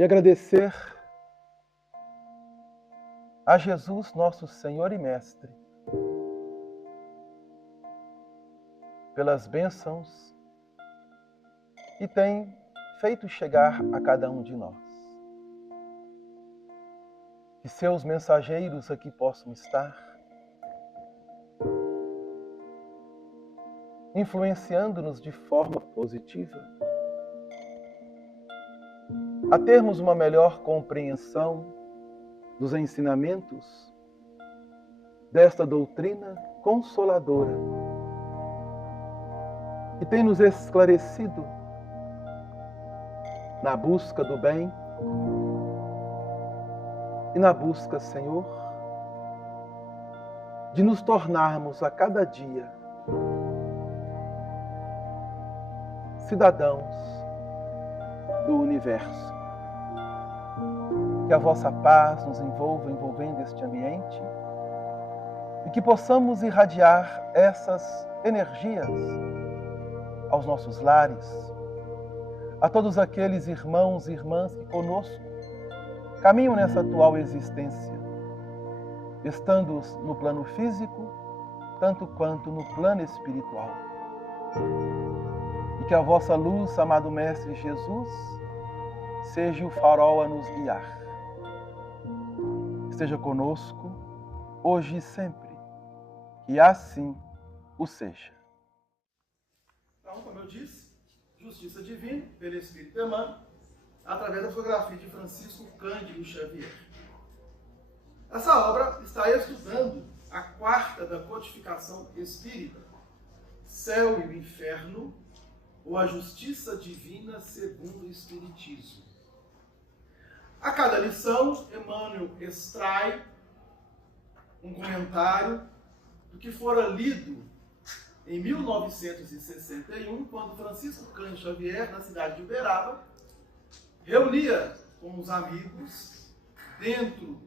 e agradecer a Jesus, nosso Senhor e Mestre, pelas bênçãos que tem feito chegar a cada um de nós. Que seus mensageiros aqui possam estar, influenciando-nos de forma positiva, a termos uma melhor compreensão dos ensinamentos desta doutrina consoladora, que tem nos esclarecido na busca do bem e na busca, Senhor, de nos tornarmos a cada dia cidadãos do universo. Que a vossa paz nos envolva, envolvendo este ambiente, e que possamos irradiar essas energias aos nossos lares, a todos aqueles irmãos e irmãs que conosco caminham nessa atual existência, estando no plano físico, tanto quanto no plano espiritual. E que a vossa luz, amado Mestre Jesus, seja o farol a nos guiar. Esteja conosco, hoje e sempre, que assim o seja. Então, como eu disse, Justiça Divina, pelo Espírito Emmanuel, através da fotografia de Francisco Cândido Xavier. Essa obra está estudando a quarta da codificação espírita, Céu e o Inferno, ou a Justiça Divina segundo o Espiritismo. A cada lição, Emmanuel extrai um comentário do que fora lido em 1961, quando Francisco Cândido Xavier, na cidade de Uberaba, reunia com os amigos, dentro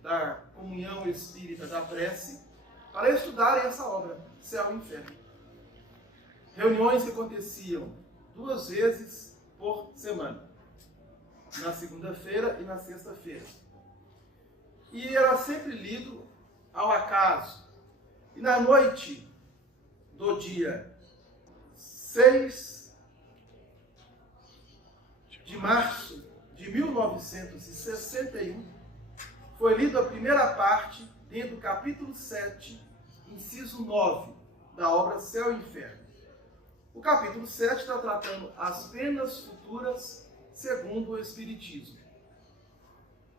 da comunhão espírita da prece, para estudarem essa obra, Céu e Inferno. Reuniões que aconteciam 2 vezes por semana, na segunda-feira e na sexta-feira. E era sempre lido ao acaso. E na noite do dia 6 de março de 1961, foi lida a primeira parte, dentro do capítulo 7, inciso 9, da obra Céu e Inferno. O capítulo 7 está tratando as penas futuras segundo o Espiritismo.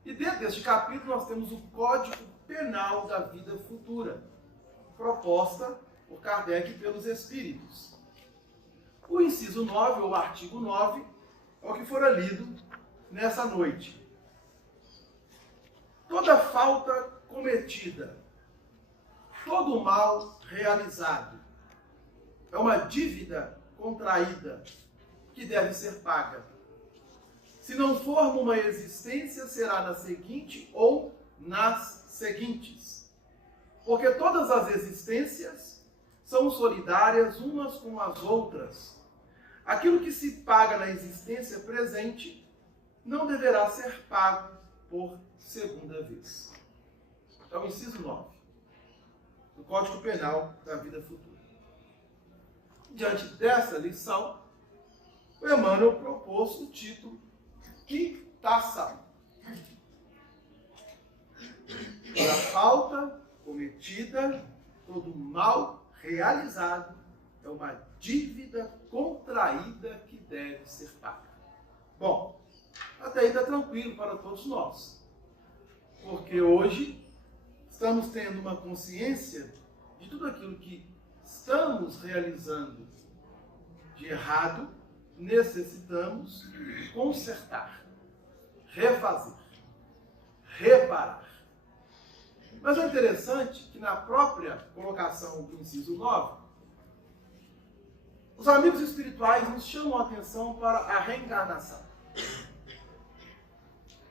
E dentro deste capítulo nós temos o Código Penal da Vida Futura, proposta por Kardec e pelos Espíritos. O inciso 9, ou artigo 9, é o que fora lido nessa noite. Toda falta cometida, todo mal realizado, é uma dívida contraída que deve ser paga. Se não for numa existência, será na seguinte ou nas seguintes. Porque todas as existências são solidárias umas com as outras. Aquilo que se paga na existência presente não deverá ser pago por segunda vez. É o inciso 9 do Código Penal da Vida Futura. Diante dessa lição, o Emmanuel propôs o título Quitação. Toda falta cometida, todo mal realizado, é uma dívida contraída que deve ser paga. Bom, até aí está tranquilo para todos nós, porque hoje estamos tendo uma consciência de tudo aquilo que estamos realizando de errado, necessitamos consertar, refazer, reparar. Mas é interessante que na própria colocação do inciso 9, os amigos espirituais nos chamam a atenção para a reencarnação.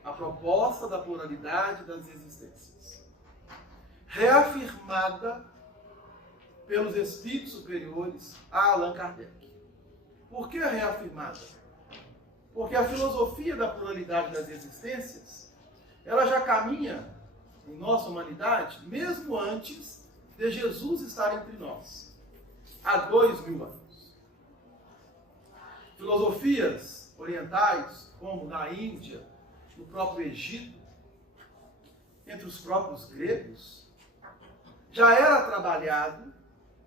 A proposta da pluralidade das existências, reafirmada pelos espíritos superiores a Allan Kardec. Por que reafirmada? Porque a filosofia da pluralidade das existências, ela já caminha em nossa humanidade, mesmo antes de Jesus estar entre nós, há 2000 anos. Filosofias orientais, como na Índia, no próprio Egito, entre os próprios gregos, já era trabalhado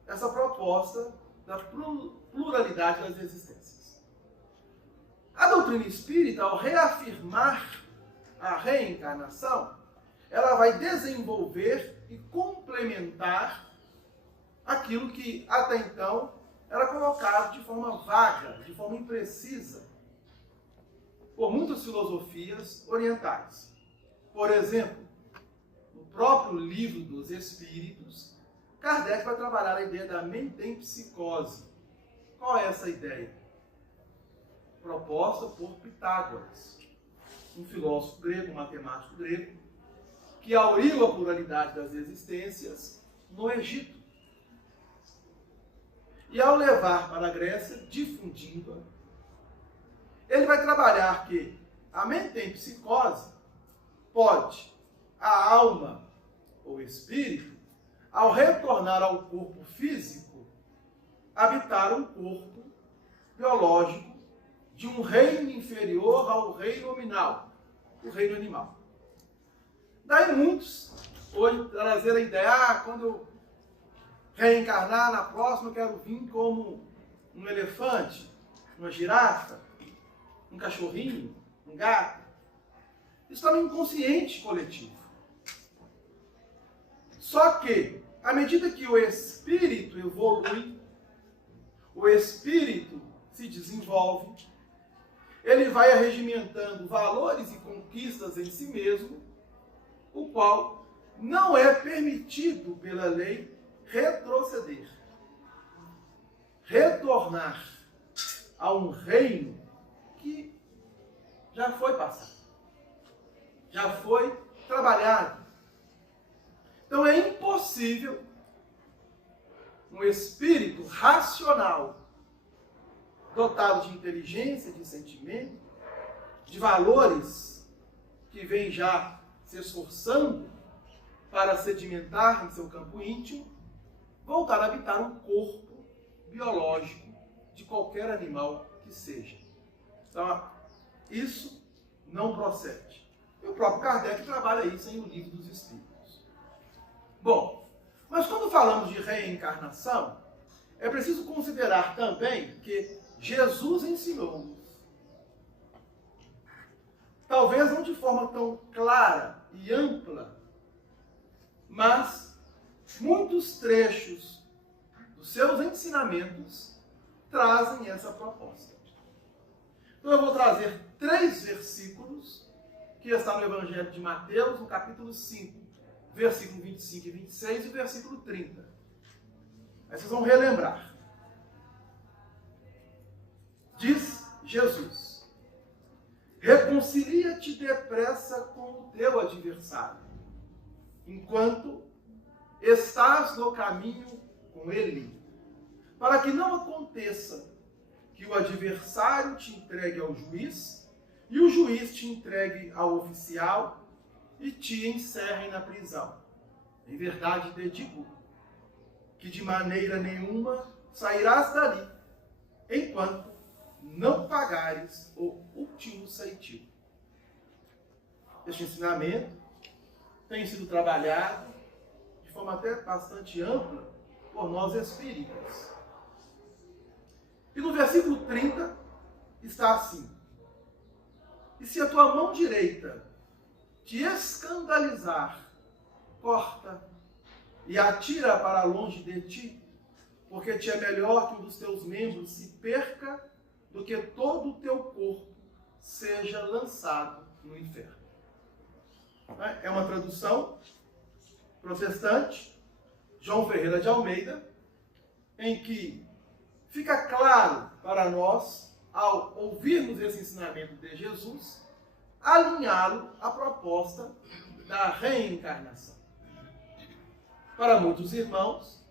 essa proposta da pluralidade das existências. A doutrina espírita, ao reafirmar a reencarnação, ela vai desenvolver e complementar aquilo que até então era colocado de forma vaga, de forma imprecisa, por muitas filosofias orientais. Por exemplo, no próprio Livro dos Espíritos, Kardec vai trabalhar a ideia da metempsicose. Qual é essa ideia? Proposta por Pitágoras, um filósofo grego, um matemático grego, que auriu a pluralidade das existências no Egito. E ao levar para a Grécia, difundindo-a, ele vai trabalhar que a metempsicose pode, a alma ou espírito, ao retornar ao corpo físico, habitar um corpo biológico de um reino inferior ao reino nominal, o reino animal. Daí muitos hoje trazer a ideia, quando eu reencarnar na próxima, eu quero vir como um elefante, uma girafa, um cachorrinho, um gato. Isso está no inconsciente coletivo. Só que, à medida que o espírito evolui, o espírito se desenvolve, ele vai arregimentando valores e conquistas em si mesmo, o qual não é permitido pela lei retroceder, retornar a um reino que já foi passado, já foi trabalhado. Então é impossível um espírito racional, dotado de inteligência, de sentimento, de valores que vem já se esforçando para sedimentar em seu campo íntimo, voltar a habitar um corpo biológico de qualquer animal que seja. Então, isso não procede. E o próprio Kardec trabalha isso em O Livro dos Espíritos. Bom, mas quando falamos de reencarnação, é preciso considerar também que Jesus ensinou-nos, talvez não de forma tão clara e ampla, mas muitos trechos dos seus ensinamentos trazem essa proposta. Então eu vou trazer 3 versículos que estão no Evangelho de Mateus, no capítulo 5, versículo 25 e 26 e o versículo 30. Aí vocês vão relembrar. Diz Jesus: reconcilia-te depressa com o teu adversário, enquanto estás no caminho com ele, para que não aconteça que o adversário te entregue ao juiz, e o juiz te entregue ao oficial, e te encerrem na prisão. Em verdade te digo, que de maneira nenhuma sairás dali, enquanto não pagares o último ceitil. Este ensinamento tem sido trabalhado de forma até bastante ampla por nós espíritas. E no versículo 30 está assim: e se a tua mão direita te escandalizar, corta e atira para longe de ti, porque te é melhor que um dos teus membros se perca do que todo o teu corpo seja lançado no inferno. É uma tradução protestante, João Ferreira de Almeida, em que fica claro para nós, ao ouvirmos esse ensinamento de Jesus, alinhá-lo à proposta da reencarnação. Para muitos irmãos,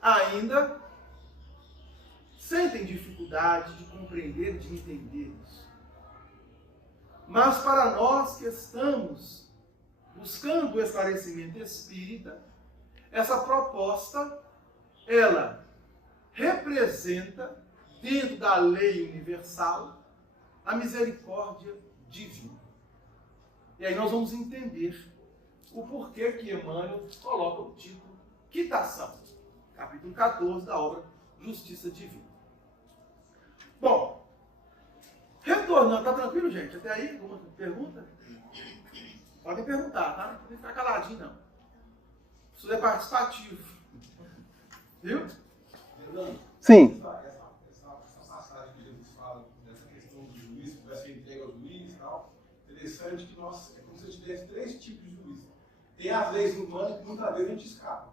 ainda sentem dificuldade de compreender, de entender isso. Mas para nós que estamos buscando o esclarecimento espírita, essa proposta, ela representa, dentro da lei universal, a misericórdia divina. E aí nós vamos entender o porquê que Emmanuel coloca o título Quitação, capítulo 14 da obra Justiça Divina. Bom, retornando, tá tranquilo, gente? Até aí, alguma pergunta? Podem perguntar, tá? Não podem ficar caladinho, não. Isso é participativo. Viu? Sim. Essa passagem que Jesus fala dessa questão do juiz, que vai ser entregue ao juiz e tal, interessante que nós, é como se a gente tivesse 3 tipos de juiz. Tem as leis humanas que muitas vezes a gente escapa.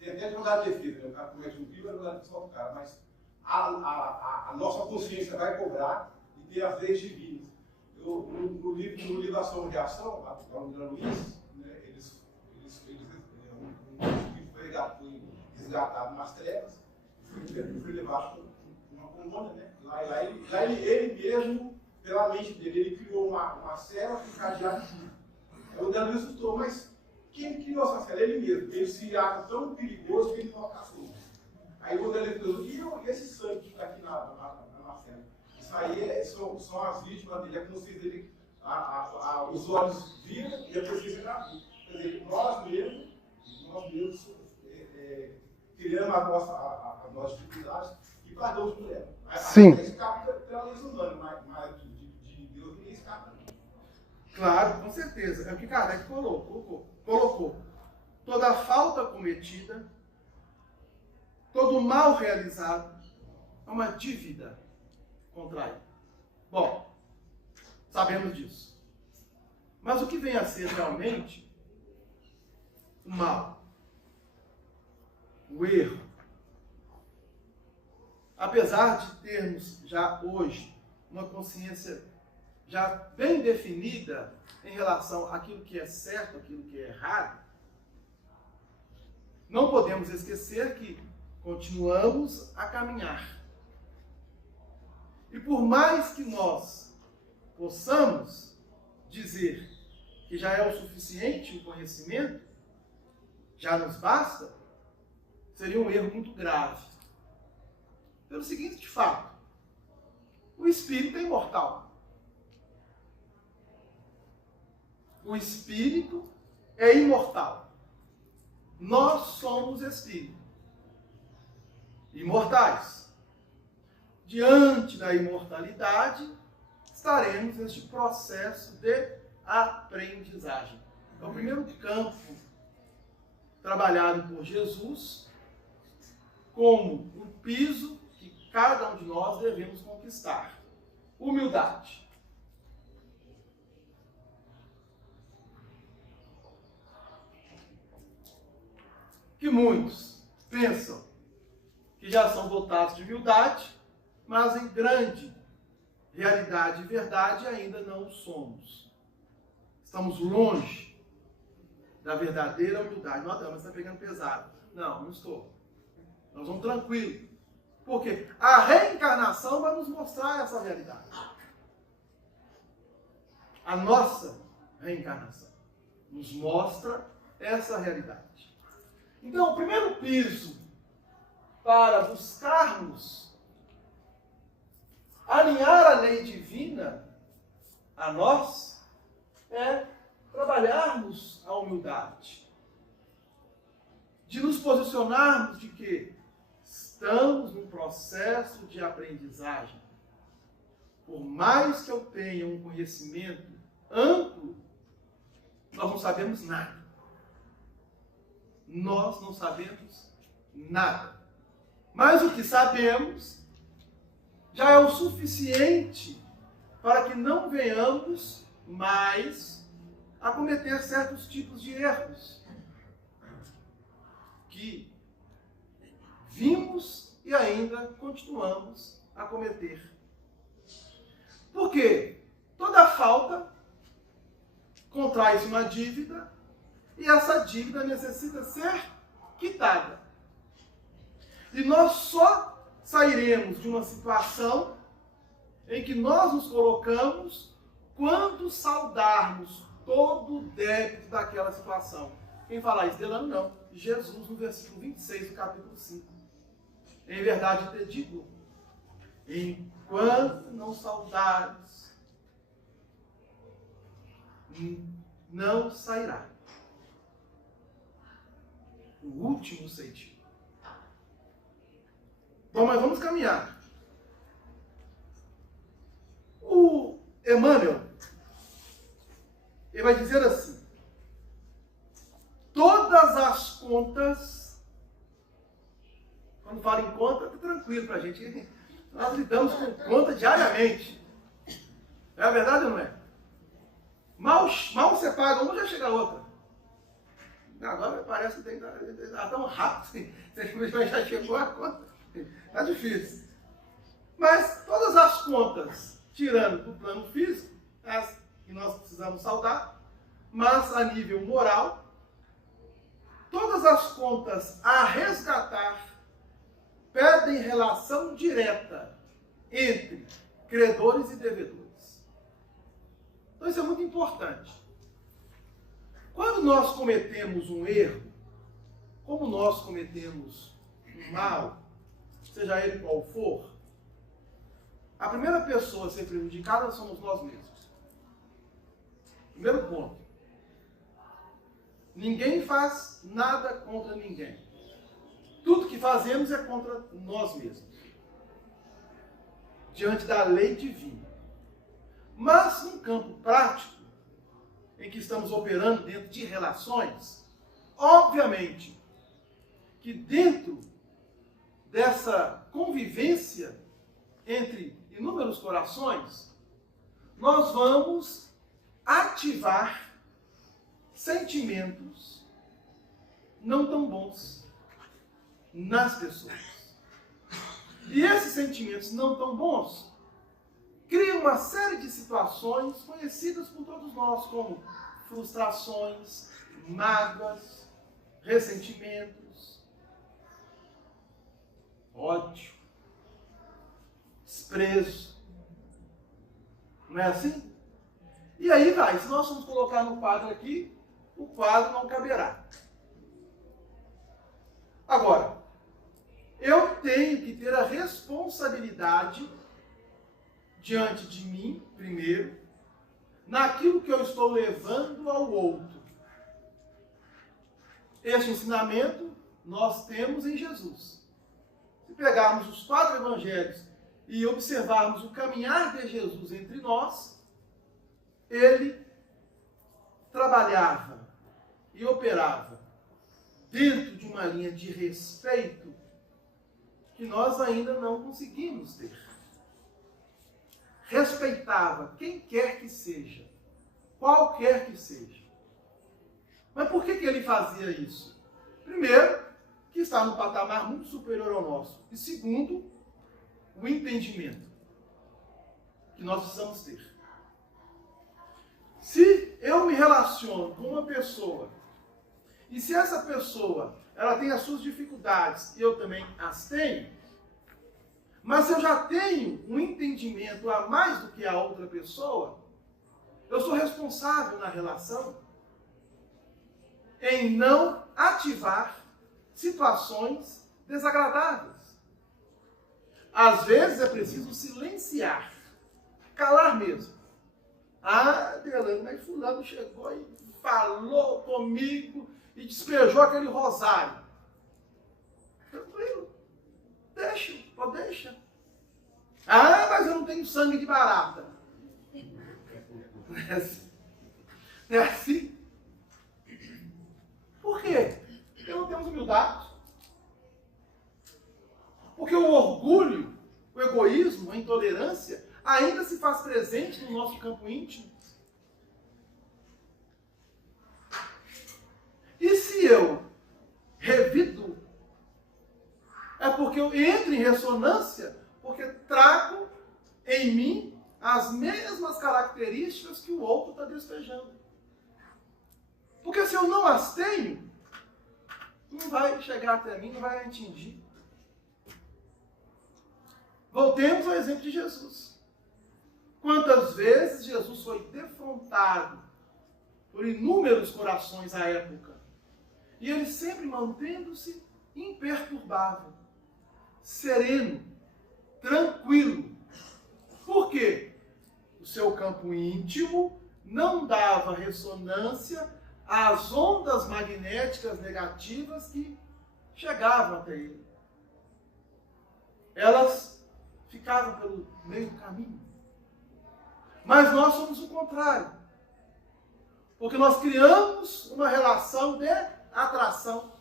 Tem até advogado de defesa, né? O cara comete um crime, o advogado de solta o cara, mas a nossa consciência vai cobrar e ter as leis divinas. No livro Ação e Reação, lá no Luiz, né, um foi resgatado nas trevas, foi levado para uma colônia, né? Lá ele mesmo, pela mente dele, ele criou uma cela com cadeado. Aí o André Luiz lutou, mas quem criou essa cela? Ele mesmo. Ele se acha tão perigoso que ele coloca fogo. Aí o André Luiz perguntou, e esse sangue que está aqui na cela? Isso aí são as vítimas dele, é como se ele, os olhos viram e a consciência gravou. Quer dizer, nós mesmos criamos as nossas dificuldades e pagamos por ela. Sim. Aí escapa pela lei humana, mas de Deus ninguém escapa. Claro, com certeza. É o que Kardec colocou. Toda falta cometida, todo mal realizado é uma dívida contra ele. Bom, sabemos disso. Mas o que vem a ser realmente o mal, o erro? Apesar de termos já hoje uma consciência já bem definida em relação àquilo que é certo, àquilo que é errado, não podemos esquecer que continuamos a caminhar. E por mais que nós possamos dizer que já é o suficiente o conhecimento, já nos basta, seria um erro muito grave. Pelo seguinte fato: o espírito é imortal. O espírito é imortal. Nós somos espírito. Imortais. Diante da imortalidade, estaremos neste processo de aprendizagem. É o primeiro campo trabalhado por Jesus como um piso que cada um de nós devemos conquistar. Humildade. Que muitos pensam que já são dotados de humildade, mas em grande realidade e verdade ainda não somos. Estamos longe da verdadeira humildade. Não, mas está pegando pesado. Não estou. Nós vamos tranquilo. Porque a reencarnação vai nos mostrar essa realidade. A nossa reencarnação nos mostra essa realidade. Então, o primeiro piso para buscarmos alinhar a lei divina a nós é trabalharmos a humildade. De nos posicionarmos de que estamos num processo de aprendizagem. Por mais que eu tenha um conhecimento amplo, nós não sabemos nada. Nós não sabemos nada. Mas o que sabemos já é o suficiente para que não venhamos mais a cometer certos tipos de erros que vimos e ainda continuamos a cometer. Porque toda falta contrai-se uma dívida e essa dívida necessita ser quitada. E nós só sairemos de uma situação em que nós nos colocamos quando saudarmos todo o débito daquela situação. Quem fala isso? Delano não. Jesus, no versículo 26 do capítulo 5. Em verdade te digo, enquanto não saudares, não sairá o último sentido. Bom, mas vamos caminhar. O Emmanuel, ele vai dizer assim: todas as contas, quando fala em conta, está tranquilo para a gente. Nós lidamos com conta diariamente. É a verdade ou não é? Mal você paga uma, já chega a outra. Agora parece que tem que estar tão rápido. Você já chegou a conta. Está difícil. Mas todas as contas, tirando do plano físico, as que nós precisamos saldar, mas a nível moral, todas as contas a resgatar pedem relação direta entre credores e devedores. Então isso é muito importante. Quando nós cometemos um erro, como nós cometemos um mal, seja ele qual for, a primeira pessoa a ser prejudicada somos nós mesmos. Primeiro ponto. Ninguém faz nada contra ninguém. Tudo que fazemos é contra nós mesmos, diante da lei divina. Mas, no campo prático, em que estamos operando dentro de relações, obviamente que dentro dessa convivência entre inúmeros corações, nós vamos ativar sentimentos não tão bons nas pessoas. E esses sentimentos não tão bons criam uma série de situações conhecidas por todos nós como frustrações, mágoas, ressentimentos, ódio, desprezo. Não é assim? E aí vai, se nós formos colocar no quadro aqui, o quadro não caberá. Agora, eu tenho que ter a responsabilidade diante de mim, primeiro, naquilo que eu estou levando ao outro. Este ensinamento nós temos em Jesus. Se pegarmos os 4 evangelhos e observarmos o caminhar de Jesus entre nós, ele trabalhava e operava dentro de uma linha de respeito que nós ainda não conseguimos ter. Respeitava quem quer que seja, qualquer que seja. Mas por que ele fazia isso? Primeiro, que está num patamar muito superior ao nosso. E segundo, o entendimento que nós precisamos ter. Se eu me relaciono com uma pessoa, e se essa pessoa ela tem as suas dificuldades e eu também as tenho, mas se eu já tenho um entendimento a mais do que a outra pessoa, eu sou responsável na relação em não ativar situações desagradáveis. Às vezes é preciso silenciar, calar mesmo. Ah, Delano, mas fulano chegou e falou comigo e despejou aquele rosário. Tranquilo. Deixa. Ah, mas eu não tenho sangue de barata. Não é assim? Por quê? Porque não temos humildade. Porque o orgulho, o egoísmo, a intolerância ainda se faz presente no nosso campo íntimo. E se eu revido, é porque eu entro em ressonância, porque trago em mim as mesmas características que o outro está despejando. Porque se eu não as tenho, não vai chegar até mim, não vai atingir. Voltemos ao exemplo de Jesus. Quantas quantas vezes Jesus foi defrontado por inúmeros corações à época. E ele sempre mantendo-se imperturbável, sereno, tranquilo. Por quê? O seu campo íntimo não dava ressonância às ondas magnéticas negativas que chegavam até ele. Elas ficavam pelo meio do caminho. Mas nós somos o contrário. Porque nós criamos uma relação de atração.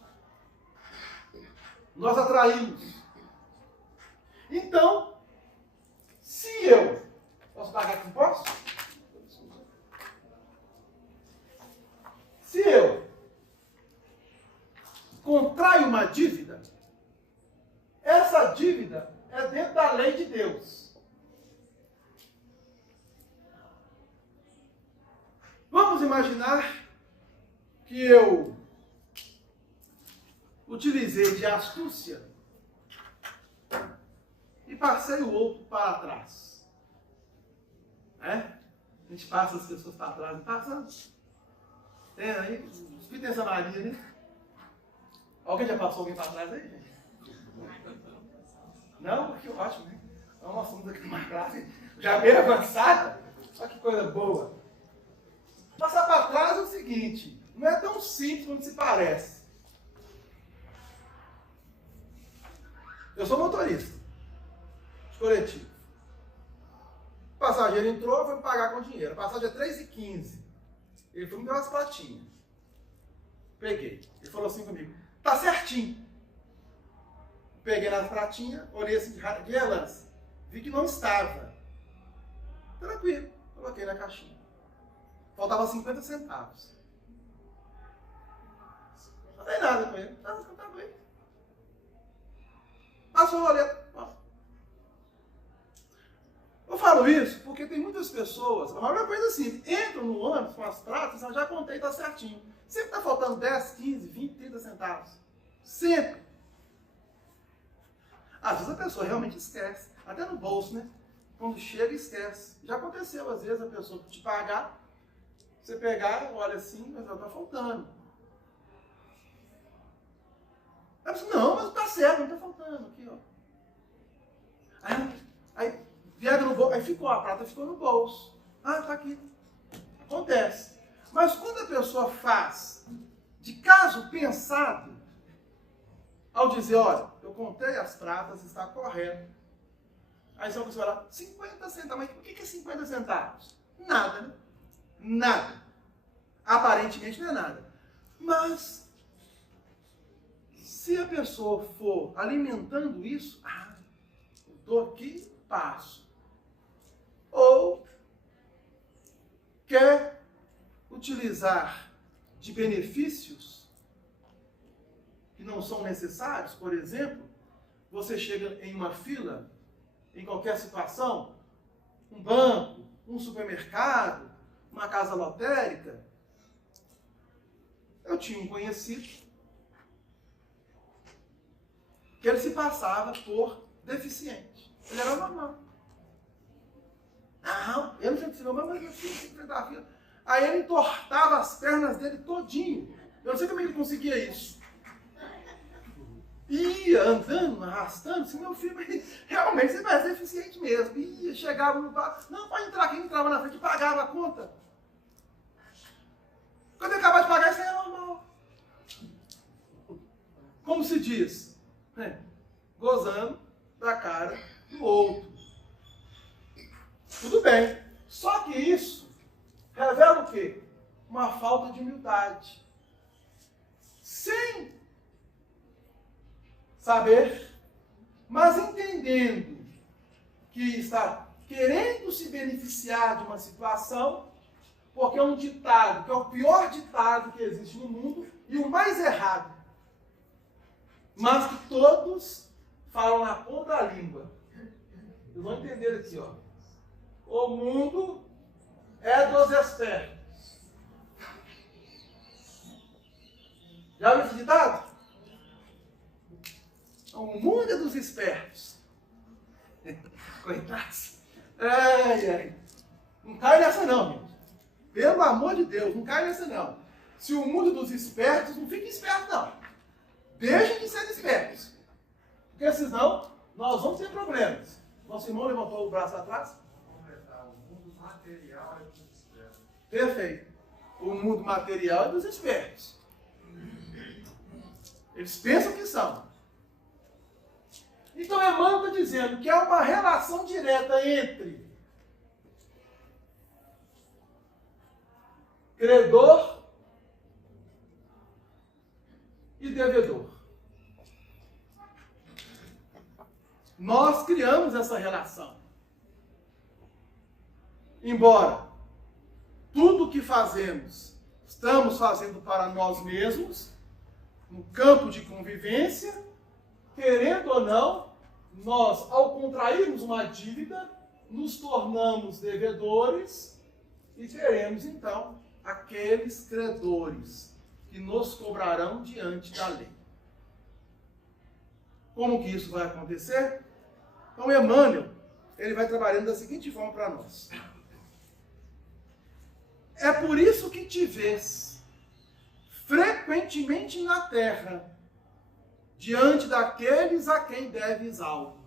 Nós atraímos. Então, se eu... Posso pagar com imposto? Se eu contraio uma dívida, essa dívida é dentro da lei de Deus. Vamos imaginar que eu utilizei de astúcia e passei o outro para trás. A gente passa as pessoas para trás e passando. Tem aí, os filhos tem essa Maria, né? Alguém já passou alguém para trás aí, gente? Não? Que ótimo, né? Então nós somos aqui numa classe já bem avançada. Olha que coisa boa. Passar para trás é o seguinte, não é tão simples quanto se parece. Eu sou motorista de coletivo. O passageiro entrou, foi me pagar com dinheiro. A passagem é R$3,15. Ele foi me deu umas pratinhas. Peguei. Ele falou assim comigo, tá certinho. Peguei nas pratinhas, olhei assim de relance. Vi que não estava. Tranquilo. Coloquei na caixinha. Faltava 50 centavos. Não falei nada com ele. Não, tá bem. Passou o roleta. Eu falo isso porque tem muitas pessoas, a maior coisa assim, entram no ônibus com as pratas, eu já contei, tá certinho. Sempre tá faltando 10, 15, 20, 30 centavos. Sempre. Às vezes a pessoa realmente esquece. Até no bolso, né? Quando chega, esquece. Já aconteceu, às vezes, a pessoa te pagar, você pegar, olha assim, mas ela tá faltando. Aí você, não, mas tá certo, não tá faltando. Aqui, ó. Aí viaga no bolso, aí ficou, a prata ficou no bolso. Ah, tá aqui. Acontece. Mas quando a pessoa faz de caso pensado, ao dizer, olha, eu contei as pratas, está correto. Aí você vai falar, 50 centavos. Mas o que é 50 centavos? Nada, né? Nada. Aparentemente não é nada. Mas, se a pessoa for alimentando isso, eu estou aqui, passo. Ou quer utilizar de benefícios que não são necessários, por exemplo, você chega em uma fila, em qualquer situação, um banco, um supermercado, uma casa lotérica. Eu tinha um conhecido que ele se passava por deficiente. Ele era normal. Não, eu não sei se não, mas eu tinha que enfrentar a fila. Aí ele entortava as pernas dele todinho. Eu não sei como ele conseguia isso. Ia andando, arrastando, assim, meu filho, realmente você vai ser deficiente mesmo. Ia, chegava no bar, não, pode entrar aqui, entrava na frente e pagava a conta. Quando ele acabava de pagar, isso aí é normal. Como se diz? Gozando da cara do outro. Tudo bem. Só que isso revela o quê? Uma falta de humildade. Sem saber, mas entendendo que está querendo se beneficiar de uma situação, porque é um ditado, que é o pior ditado que existe no mundo e o mais errado, mas que todos falam na ponta da língua. Vocês vão entender aqui, ó. O mundo é dos espertos. Já ouviu esse ditado? O mundo é dos espertos. Coitados. Ai, ai. Não cai nessa não, gente. Pelo amor de Deus, não cai nessa não. Se o mundo dos espertos, não fique esperto não. Deixem de ser espertos. Porque senão, nós vamos ter problemas. Nosso irmão levantou o braço atrás. O mundo material é dos espertos. Perfeito. O mundo material é dos espertos. Eles pensam que são. Então Emmanuel está dizendo que há uma relação direta entre credor e devedor. Nós criamos essa relação. Embora tudo que fazemos, estamos fazendo para nós mesmos, no campo de convivência, querendo ou não, nós, ao contrairmos uma dívida, nos tornamos devedores e teremos, então, aqueles credores que nos cobrarão diante da lei. Como que isso vai acontecer? Então, Emmanuel, ele vai trabalhando da seguinte forma para nós. É por isso que te vês frequentemente na terra, diante daqueles a quem deves algo.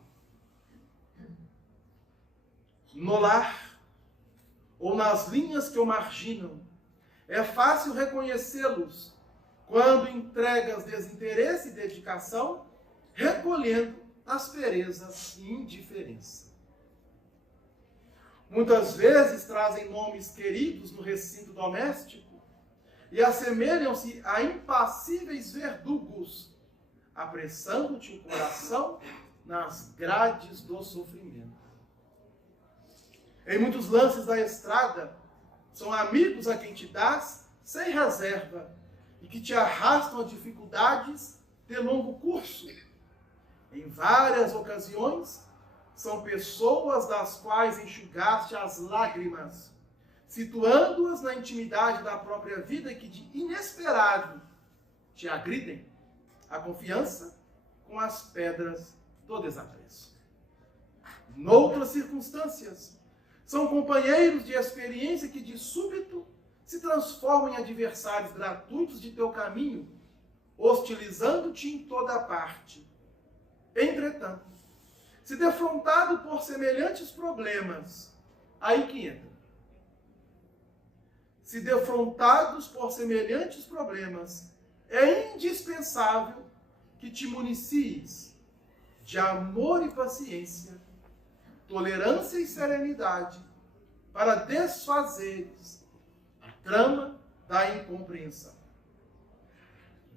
No lar, ou nas linhas que o marginam, é fácil reconhecê-los quando entregas desinteresse e dedicação, recolhendo aspereza e indiferença. Muitas vezes trazem nomes queridos no recinto doméstico e assemelham-se a impassíveis verdugos, apressando-te o coração nas grades do sofrimento. Em muitos lances da estrada, são amigos a quem te dás sem reserva e que te arrastam a dificuldades de longo curso. Em várias ocasiões, são pessoas das quais enxugaste as lágrimas, situando-as na intimidade da própria vida e que de inesperado te agridem a confiança com as pedras do desapreço. Noutras circunstâncias, são companheiros de experiência que de súbito se transformam em adversários gratuitos de teu caminho, hostilizando-te em toda parte. Entretanto, se defrontado por semelhantes problemas, aí que entra. Se defrontados por semelhantes problemas, é indispensável que te municies de amor e paciência, tolerância e serenidade, para desfazeres a trama da incompreensão.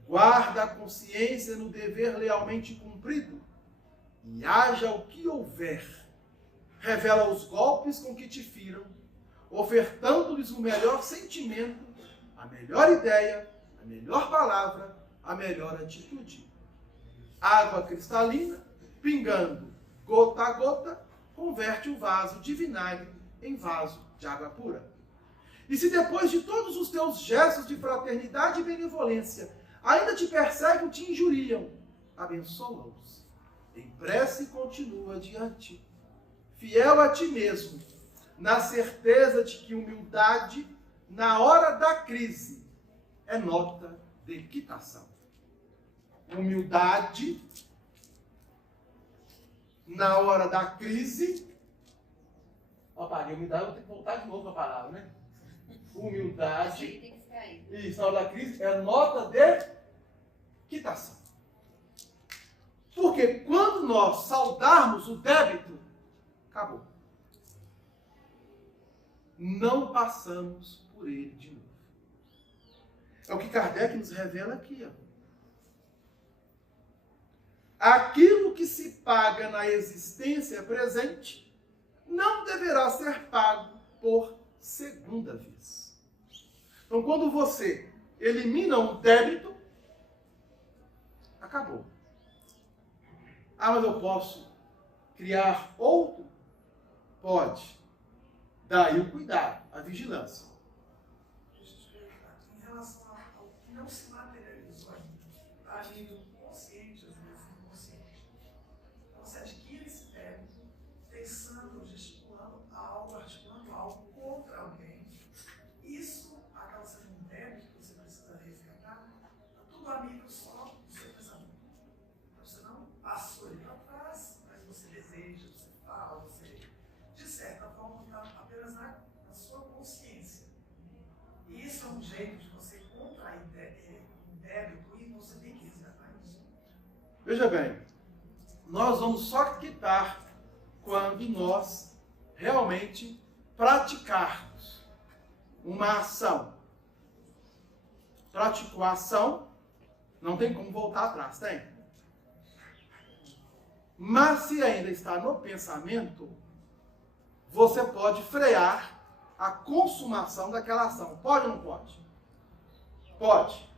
Guarda a consciência no dever lealmente cumprido, e haja o que houver, revela os golpes com que te firam, ofertando-lhes o melhor sentimento, a melhor ideia, a melhor palavra, a melhor atitude. Água cristalina, pingando gota a gota, converte o vaso de vinagre em vaso de água pura. E se depois de todos os teus gestos de fraternidade e benevolência ainda te perseguem ou te injuriam, abençoa-os. Em prece continua adiante, fiel a ti mesmo, na certeza de que humildade, na hora da crise, é nota de quitação. Humildade, na hora da crise... Apaguei, humildade, vou ter que voltar de novo a palavra, né? Humildade, isso, na hora da crise, é nota de quitação. Porque quando nós saudarmos o débito, acabou. Não passamos por ele de novo. É o que Kardec nos revela aqui. Ó. Aquilo que se paga na existência presente não deverá ser pago por segunda vez. Então, quando você elimina um débito, acabou. Ah, mas eu posso criar outro? Pode. Daí o cuidado, a vigilância. Em relação ao que não se materializou a nível consciente, às vezes inconsciente. Você adquire esse débito pensando, gesticulando algo, articulando algo com Veja bem, nós vamos só quitar quando nós realmente praticarmos uma ação. Praticou a ação, não tem como voltar atrás, tem? Mas se ainda está no pensamento, você pode frear a consumação daquela ação. Pode ou não pode? Pode.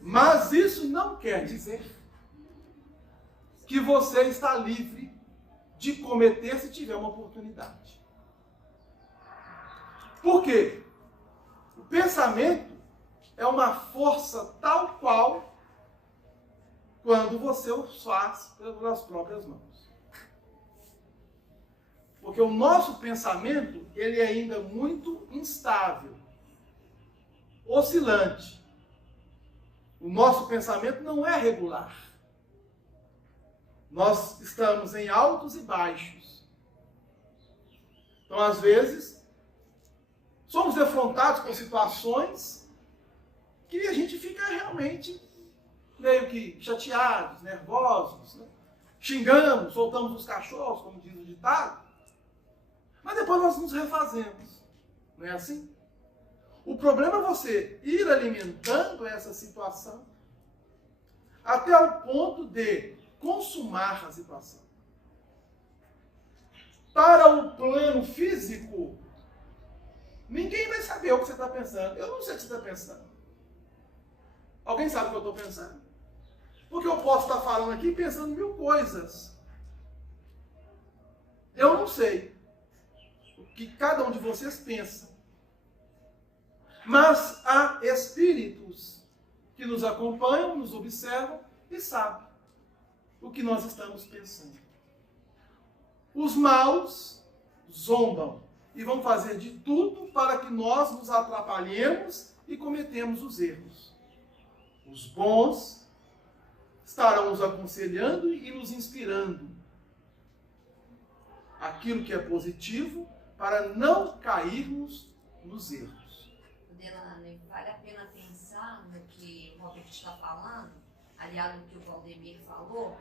Mas isso não quer dizer que você está livre de cometer se tiver uma oportunidade. Por quê? O pensamento é uma força tal qual quando você o faz pelas próprias mãos. Porque o nosso pensamento, ele é ainda muito instável, oscilante. O nosso pensamento não é regular. Nós estamos em altos e baixos. Então, às vezes, somos defrontados com situações que a gente fica realmente meio que chateados, nervosos, né? Xingamos, soltamos os cachorros, como diz o ditado, mas depois nós nos refazemos. Não é assim? O problema é você ir alimentando essa situação até o ponto de consumar a situação. Para o plano físico, ninguém vai saber o que você está pensando. Eu não sei o que você está pensando. Alguém sabe o que eu estou pensando? Porque eu posso estar falando aqui pensando 1000 coisas. Eu não sei o que cada um de vocês pensa. Mas há espíritos que nos acompanham, nos observam e sabem o que nós estamos pensando. Os maus zombam e vão fazer de tudo para que nós nos atrapalhemos e cometemos os erros. Os bons estarão nos aconselhando e nos inspirando aquilo que é positivo para não cairmos nos erros. Delane, vale a pena pensar no que o Robert está falando, aliado no que o Valdemir falou,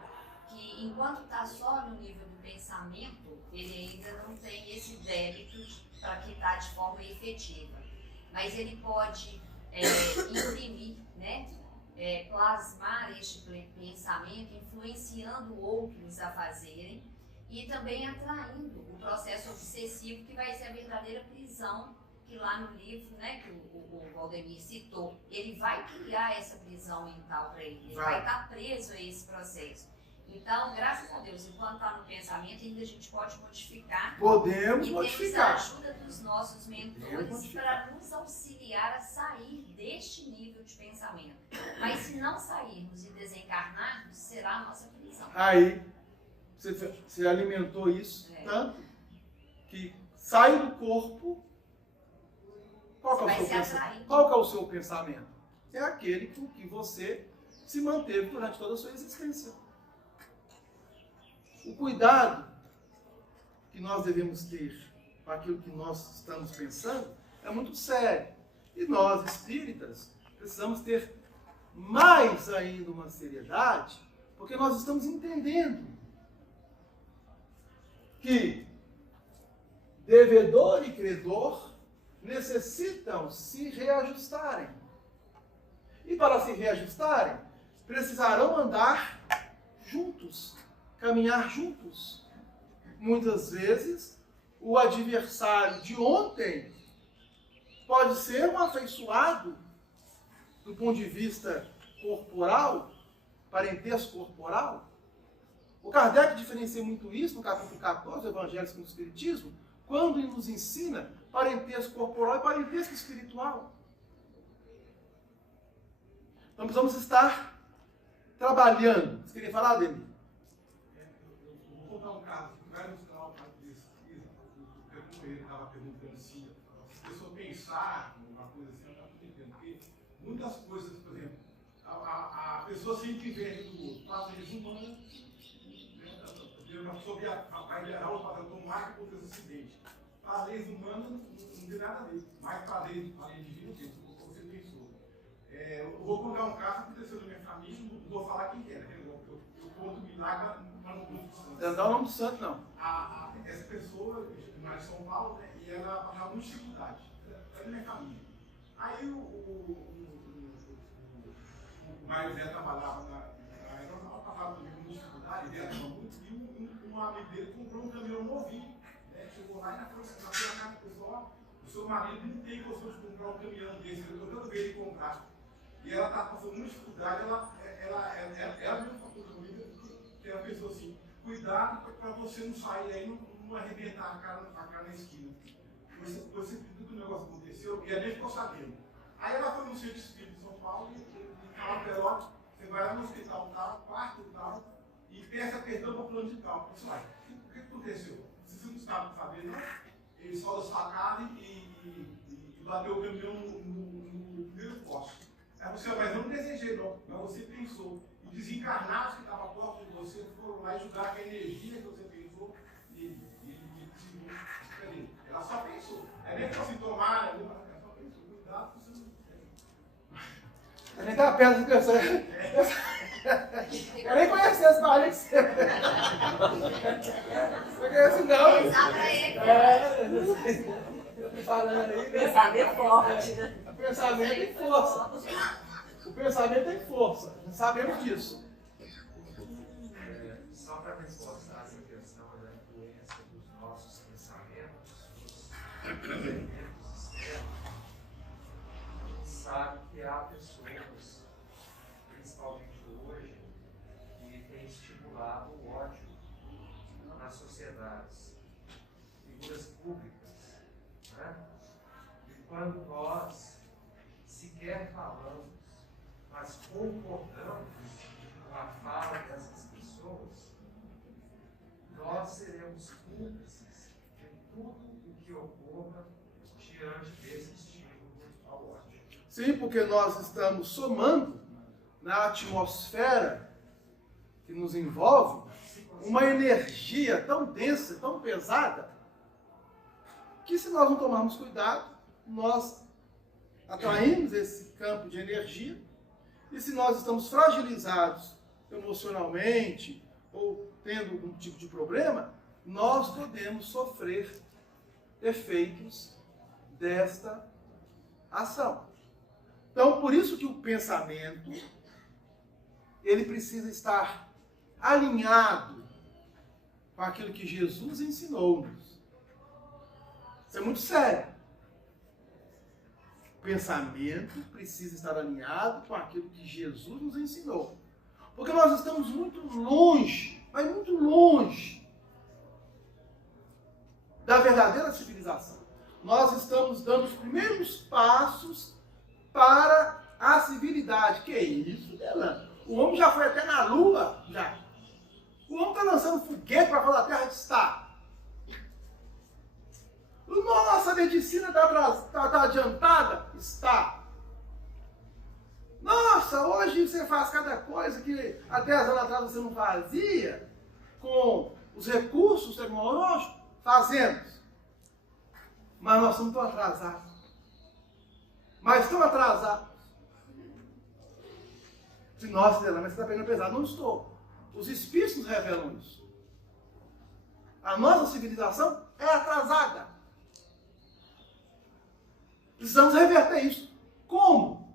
que enquanto está só no nível do pensamento, ele ainda não tem esse débito para quitar de forma efetiva. Mas ele pode imprimir, né? Plasmar este pensamento, influenciando outros a fazerem e também atraindo o processo obsessivo que vai ser a verdadeira prisão, que lá no livro, né, que o Valdemir citou, ele vai criar essa prisão mental para ele, ele vai estar preso a esse processo. Então, graças a Deus, enquanto está no pensamento, ainda a gente pode modificar. Podemos e modificar. temos a ajuda dos nossos mentores para nos auxiliar a sair deste nível de pensamento. Mas se não sairmos e desencarnarmos, será a nossa prisão. Aí, você alimentou isso tanto que sai do corpo. Qual que é o seu pensamento? É aquele com que você se manteve durante toda a sua existência. O cuidado que nós devemos ter com aquilo que nós estamos pensando é muito sério. E nós, espíritas, precisamos ter mais ainda uma seriedade, porque nós estamos entendendo que devedor e credor necessitam se reajustarem. E para se reajustarem, precisarão andar juntos, caminhar juntos. Muitas vezes, o adversário de ontem pode ser um afeiçoado do ponto de vista corporal, parentesco corporal. O Kardec diferencia muito isso no capítulo 14 do Evangelho segundo o Espiritismo, quando ele nos ensina parentesco corporal e parentesco espiritual. Então precisamos estar trabalhando. Você queria falar, Ademir? Eu vou contar um caso. O cara no final da pesquisa, ele estava perguntando se a pessoa pensar numa coisa assim, ela está entendendo. Porque muitas coisas, por exemplo, a pessoa sempre inveja do outro, passa resumando. Uma pessoa vai viajar o padrão com marca por esse acidente. Para as leis humanas não tem nada a ver, mas para a lei divina tem, como você pensou. Eu vou contar um caso que aconteceu na minha família, não vou falar quem era, eu contra o milagre, mas não contra o santo. Não dá o nome do santo, não. Essa pessoa, lá de São Paulo, né, e ela passava muita dificuldade. Era minha família. Aí o Mário Zé trabalhava na aeronáutica, passava comigo muita dificuldade, viajava muito, e um amigo dele comprou um caminhão novinho. Né, chegou lá e na casa do pessoal, o seu marido não tem condição de comprar um caminhão desse, eu estou dando ele comprar. E ela estava passando muita dificuldade, ela mesmo falou comigo, que era uma pessoa assim, cuidado para você não sair aí, não arrebentar a cara na esquina. Você viu que o negócio aconteceu e a gente ficou sabendo. Aí ela foi no centro espírita de São Paulo e falou para ela, você vai lá no hospital tal, quarto tal, e peça perdão para o plano de tal. Eu disse, o que aconteceu? Você não estava sabendo, não? Ele só da sua casa e bateu o caminhão no primeiro poste. Aí você, mas eu não desejei não, mas você pensou. E desencarnados que estavam próximo de você foram lá e julgaram a energia que você pensou e ela só pensou. É nem para se tomar, ela só pensou. Cuidado, você não. Eu nem estava perto de pessoa. Eu nem conhecia essa história que você. Não conheço, não. Falando aí. Pensamento forte, né? O pensamento tem força. O pensamento tem força. Nós sabemos disso. Só para reforçar essa questão da influência dos nossos pensamentos, dos elementos externos, a gente sabe que há pessoas, principalmente hoje, que têm estimulado o ódio nas sociedades, figuras públicas, né? E quando nós sequer falamos, mas concordamos com a fala dessas pessoas, nós seremos cúmplices de tudo o que ocorra diante desse estímulo ao ódio. Sim, porque nós estamos somando na atmosfera que nos envolve uma energia tão densa, tão pesada, que se nós não tomarmos cuidado, nós atraímos esse campo de energia. E se nós estamos fragilizados emocionalmente ou tendo algum tipo de problema, nós podemos sofrer efeitos desta ação. Então, por isso que o pensamento, ele precisa estar alinhado com aquilo que Jesus ensinou-nos. Isso é muito sério. O pensamento precisa estar alinhado com aquilo que Jesus nos ensinou. Porque nós estamos muito longe, mas muito longe da verdadeira civilização. Nós estamos dando os primeiros passos para a civilidade. Que é isso, Delano? O homem já foi até na Lua, já. O homem está lançando foguete para falar a Terra de estar. Nossa, a medicina está adiantada? Está. Nossa, hoje você faz cada coisa que há 10 anos atrás você não fazia, com os recursos tecnológicos, fazemos. Mas nós estamos tão atrasados. Mas tão atrasados. Se nós, mas você está pegando pesado. Não estou. Os espíritos nos revelam isso. A nossa civilização é atrasada. Precisamos reverter isso. Como?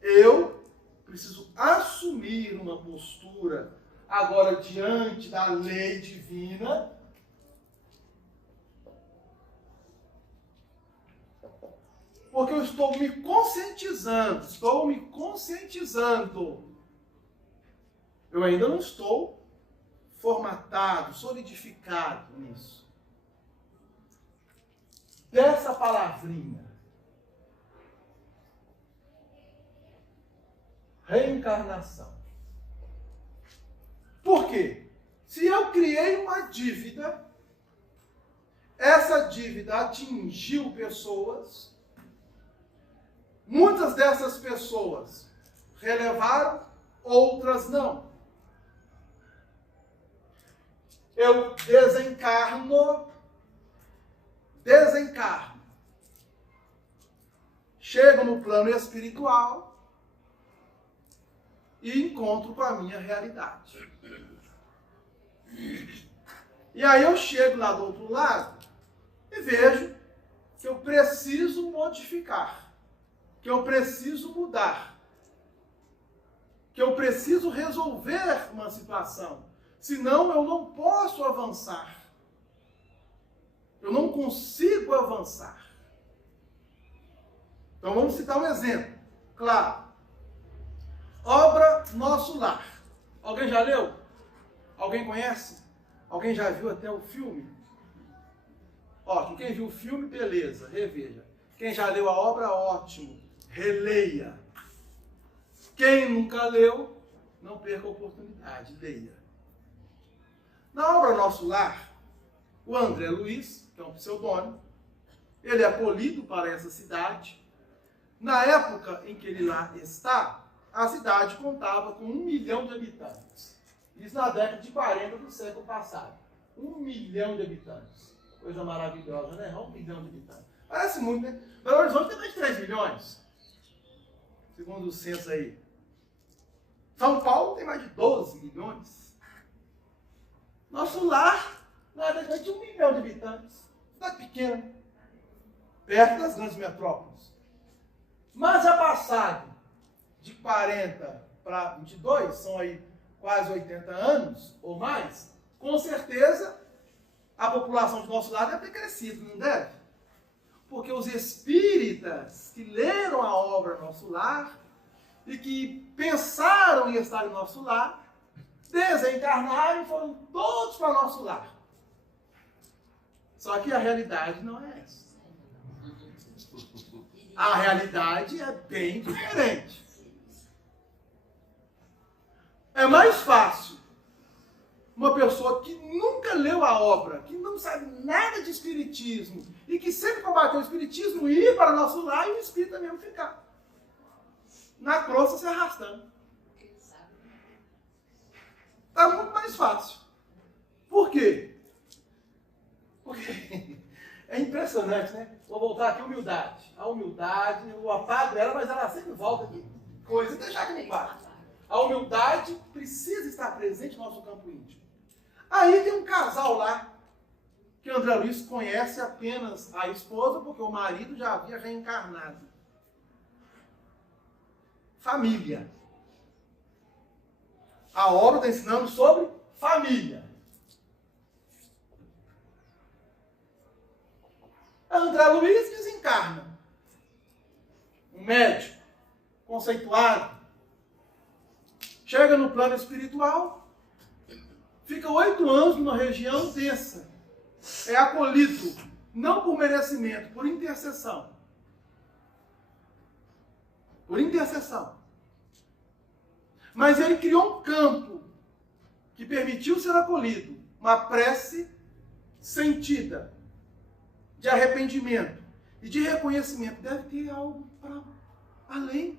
Eu preciso assumir uma postura agora diante da lei divina, porque eu estou me conscientizando. Eu ainda não estou formatado, solidificado nisso. Dessa palavrinha, reencarnação. Por quê? Se eu criei uma dívida, essa dívida atingiu pessoas, muitas dessas pessoas relevaram, outras não. Eu desencarno. Chego no plano espiritual e encontro com a minha realidade. E aí eu chego lá do outro lado e vejo que eu preciso modificar, que eu preciso mudar, que eu preciso resolver uma situação, senão eu não posso avançar. Eu não consigo avançar. Então vamos citar um exemplo. Claro. Obra Nosso Lar. Alguém já leu? Alguém conhece? Alguém já viu até o filme? Ótimo. Quem viu o filme, beleza, reveja. Quem já leu a obra, ótimo, releia. Quem nunca leu, não perca a oportunidade, leia. Na obra Nosso Lar, o André Luiz, que é um pseudônimo, ele é polido para essa cidade. Na época em que ele lá está, a cidade contava com 1 milhão de habitantes. Isso na década de 40 do século passado. 1 milhão de habitantes. Coisa maravilhosa, né? 1 milhão de habitantes. Parece muito, né? Belo Horizonte tem mais de 3 milhões. Segundo o censo aí. São Paulo tem mais de 12 milhões. Nosso Lar, na verdade, de 1 milhão de habitantes. Cidade pequena. Perto das grandes metrópoles. Mas já passado de 40 para 22, são aí quase 80 anos ou mais, com certeza a população de Nosso Lar deve ter crescido, não deve? Porque os espíritas que leram a obra Nosso Lar e que pensaram em estar em Nosso Lar, desencarnaram e foram todos para Nosso Lar. Só que a realidade não é essa. A realidade é bem diferente. É mais fácil uma pessoa que nunca leu a obra, que não sabe nada de espiritismo e que sempre combateu o espiritismo, ir para Nosso Lar e o espírita mesmo ficar na crosta se arrastando. Está muito mais fácil. Por quê? Porque é impressionante, né? Vou voltar aqui, humildade. A humildade, eu apago ela, mas ela sempre volta aqui. Coisa, deixar aqui no quarto. A humildade precisa estar presente no nosso campo íntimo. Aí tem um casal lá, que André Luiz conhece apenas a esposa, porque o marido já havia reencarnado. Família. A obra está ensinando sobre família. André Luiz desencarna. Um médico conceituado. Chega no plano espiritual, fica 8 anos numa região densa. É acolhido, não por merecimento, por intercessão. Por intercessão. Mas ele criou um campo que permitiu ser acolhido. Uma prece sentida, de arrependimento e de reconhecimento. Deve ter algo para além.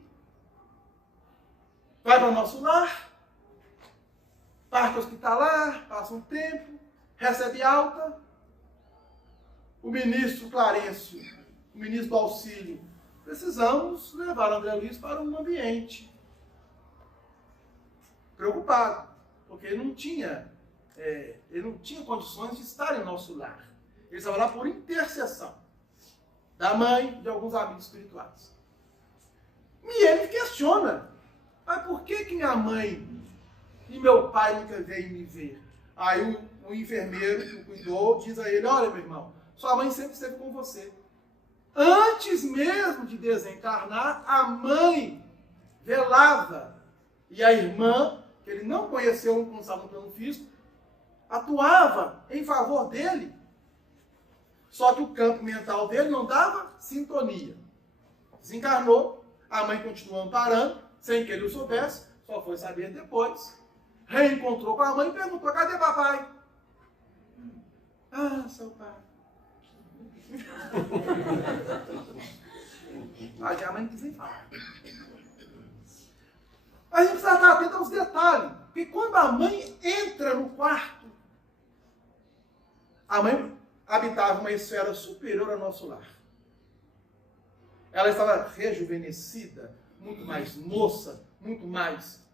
Vai para o Nosso Lar, parte hospitalar, passa um tempo, recebe alta. O ministro Clarencio, o ministro do auxílio, precisamos levar André Luiz para um ambiente. Preocupado, porque ele não tinha condições de estar em Nosso Lar. Ele estava lá por intercessão da mãe e de alguns amigos espirituais. E ele questiona, mas por que minha mãe e meu pai nunca veio me ver? Aí o enfermeiro que o cuidou diz a ele, olha meu irmão, sua mãe sempre esteve com você. Antes mesmo de desencarnar, a mãe velava. E a irmã, que ele não conheceu quando estava no plano físico, atuava em favor dele. Só que o campo mental dele não dava sintonia. Desencarnou, a mãe continuou amparando, sem que ele o soubesse, só foi saber depois. Reencontrou com a mãe e perguntou, cadê papai? Ah, seu pai. Aí a mãe não quis nem falar. A gente precisa estar atento aos detalhes. Porque quando a mãe entra no quarto, a mãe habitava uma esfera superior ao Nosso Lar. Ela estava rejuvenescida, muito mais moça, muito mais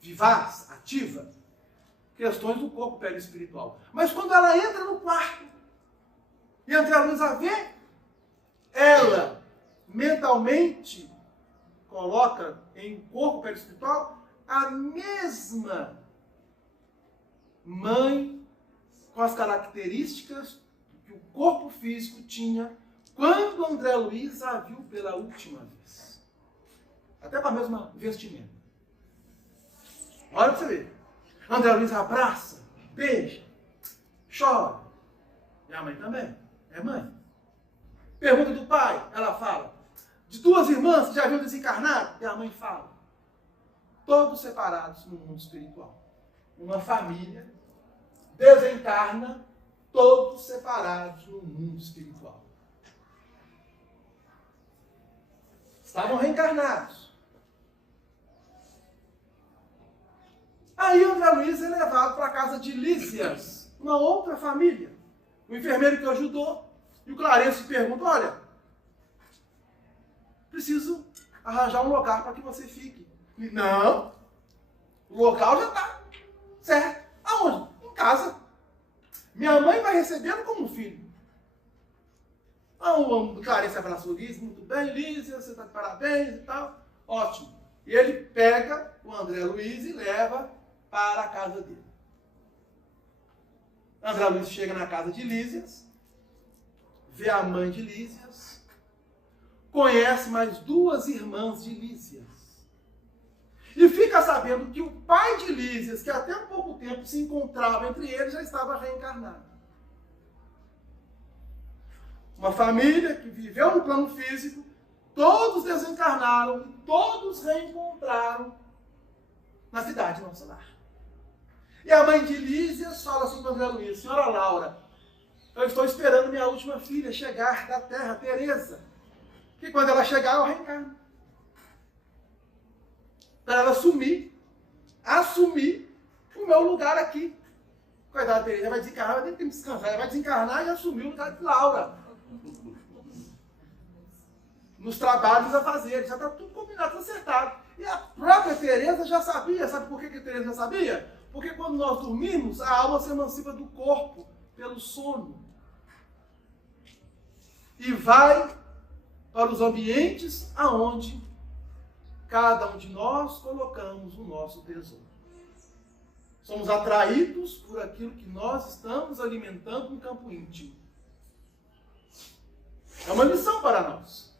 vivaz, ativa, questões do corpo perispiritual. Mas quando ela entra no quarto e André Luiz a vê, ela mentalmente coloca em corpo perispiritual a mesma mãe com as características que o corpo físico tinha quando André Luiz a viu pela última vez. Até com a mesma vestimenta. Olha para você ver. André Luiz abraça, beija, chora. E a mãe também. É mãe. Pergunta do pai, ela fala. De duas irmãs que já haviam desencarnado, e a mãe fala. Todos separados no mundo espiritual. Uma família desencarna, todos separados no mundo espiritual. Estavam reencarnados. Aí André Luiz é levado para a casa de Lísias, uma outra família. O enfermeiro que o ajudou, e o Clarence pergunta, olha, preciso arranjar um lugar para que você fique. Não, o local já está certo. Aonde? Em casa. Minha mãe vai recebê-lo como um filho. O Clarence abraçou Lísias, muito bem, Lísias, você está de parabéns e tal. Ótimo. E ele pega o André Luiz e leva para a casa dele. André Luiz chega na casa de Lísias, vê a mãe de Lísias, conhece mais duas irmãs de Lísias. E fica sabendo que o pai de Lísias, que até há pouco tempo se encontrava entre eles, já estava reencarnado. Uma família que viveu no plano físico, todos desencarnaram e todos reencontraram na cidade Nosso Lar. E a mãe de Lísias fala assim para André Luiz, senhora Laura, eu estou esperando minha última filha chegar da terra, Teresa, que quando ela chegar eu reencarno. Para ela assumir o meu lugar aqui. Coitada, Teresa vai desencarnar, vai ter que descansar, ela vai desencarnar e assumir o lugar de Laura. Nos trabalhos a fazer, já está tudo combinado, tudo acertado. E a própria Teresa já sabia, sabe por que a Teresa já sabia? Porque quando nós dormimos, a alma se emancipa do corpo pelo sono. E vai para os ambientes aonde cada um de nós colocamos o nosso tesouro. Somos atraídos por aquilo que nós estamos alimentando no campo íntimo. É uma lição para nós.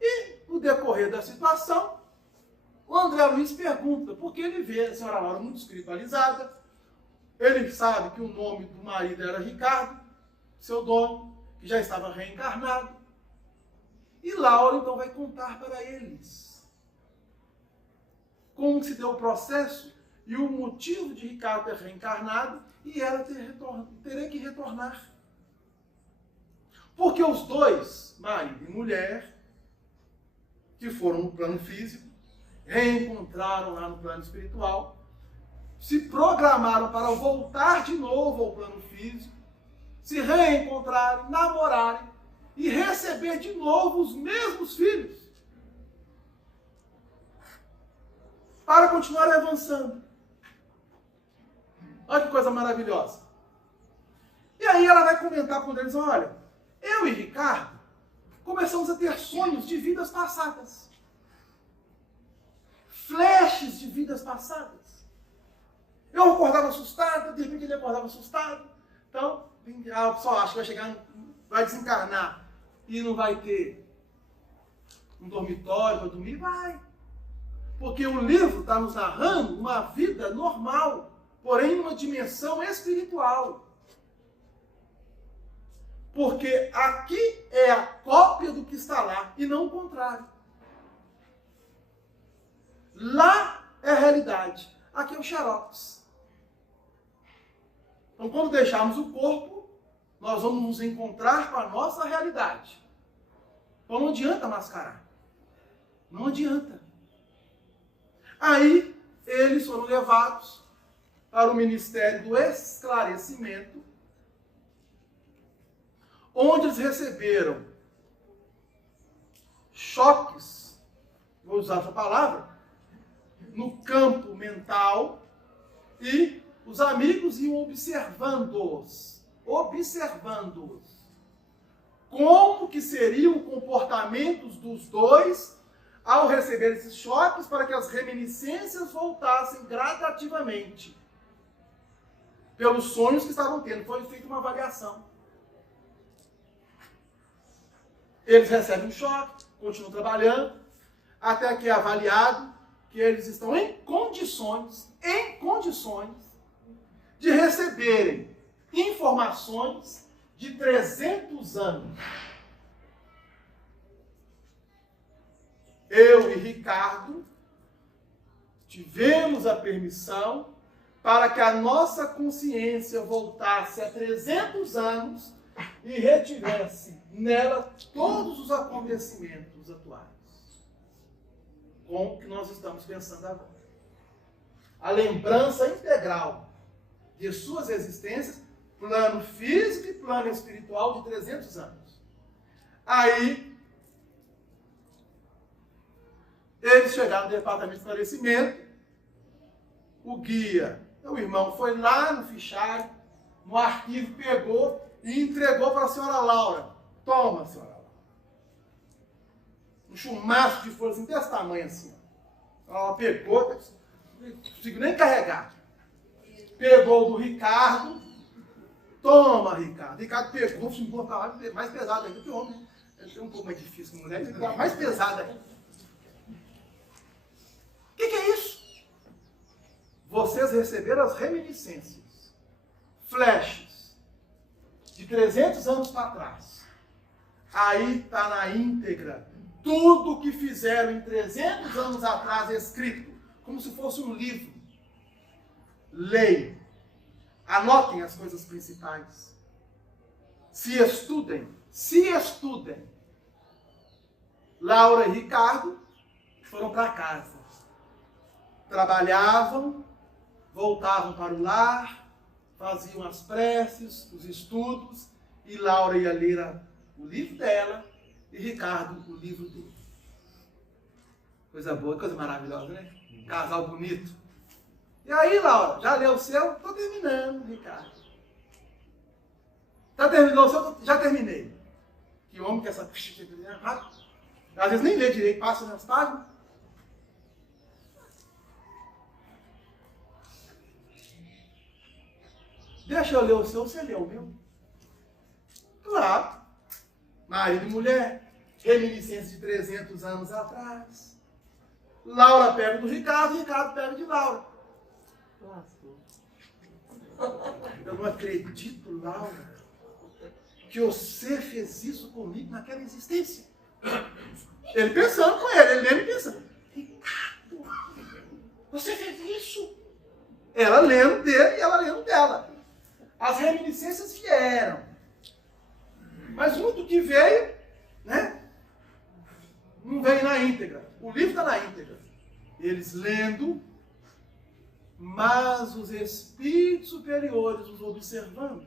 E, no decorrer da situação, o André Luiz pergunta, porque ele vê a senhora Laura muito espiritualizada, ele sabe que o nome do marido era Ricardo, seu dono, que já estava reencarnado, e Laura então vai contar para eles como se deu o processo e o motivo de Ricardo ter reencarnado e ela teria que retornar. Porque os dois, marido e mulher, que foram no plano físico, reencontraram lá no plano espiritual, se programaram para voltar de novo ao plano físico, se reencontrarem, namorarem e receber de novo os mesmos filhos. Para continuar avançando. Olha que coisa maravilhosa. E aí ela vai comentar com eles, olha, eu e Ricardo começamos a ter sonhos de vidas passadas. Flashes de vidas passadas. Eu acordava assustado, de repente ele acordava assustado. Então, a pessoa acha que vai chegar, vai desencarnar e não vai ter um dormitório para dormir? Vai. Porque o livro está nos narrando uma vida normal, porém numa dimensão espiritual. Porque aqui é a cópia do que está lá e não o contrário. Lá é a realidade, aqui é o xerox. Então, quando deixarmos o corpo, nós vamos nos encontrar com a nossa realidade. Então, não adianta mascarar. Não adianta. Aí, eles foram levados para o Ministério do Esclarecimento, onde eles receberam choques, vou usar essa palavra, no campo mental e os amigos iam observando-os. Como que seriam os comportamentos dos dois ao receber esses choques para que as reminiscências voltassem gradativamente pelos sonhos que estavam tendo. Foi feita uma avaliação. Eles recebem um choque, continuam trabalhando, até que é avaliado que eles estão em condições de receberem informações de 300 anos. Eu e Ricardo tivemos a permissão para que a nossa consciência voltasse a 300 anos e retivesse nela todos os acontecimentos atuais, com o que nós estamos pensando agora. A lembrança integral de suas existências, plano físico e plano espiritual de 300 anos. Aí, eles chegaram no departamento de esclarecimento, o guia, o irmão, foi lá no fichário, no arquivo, pegou e entregou para a senhora Laura. Toma, senhora Laura. Um chumaço de folhas assim, desse tamanho assim. Ela pegou, não consigo nem carregar. Pegou do Ricardo. Toma, Ricardo. Ricardo pegou, se importar mais pesado ainda que o homem. Ele é um pouco mais difícil que mulher, ele é mais pesado ainda. O que é isso? Vocês receberam as reminiscências, flashes, de 300 anos para trás. Aí está na íntegra tudo o que fizeram em 300 anos atrás escrito, como se fosse um livro. Leiam, anotem as coisas principais, se estudem. Laura e Ricardo foram para casa, trabalhavam, voltavam para o lar, faziam as preces, os estudos, e Laura ia ler o livro dela e Ricardo o livro dele. Coisa boa, coisa maravilhosa, né? Casal bonito. E aí, Laura, já leu o seu? Estou terminando, Ricardo. Já terminou o seu? Já terminei. Que homem que essa... Às vezes nem lê direito, passa nas páginas. Deixa eu ler o seu, você leu o meu? Claro. Marido e mulher, reminiscências de 300 anos atrás. Laura pega do Ricardo, Ricardo pega de Laura. Eu não acredito, Laura, que você fez isso comigo naquela existência. Ele pensando com ele pensando. Ricardo, você fez isso? Ela lendo dele e ela lendo dela. As reminiscências vieram. Mas muito que veio, né? Não veio na íntegra. O livro está na íntegra. Eles lendo, mas os espíritos superiores os observando.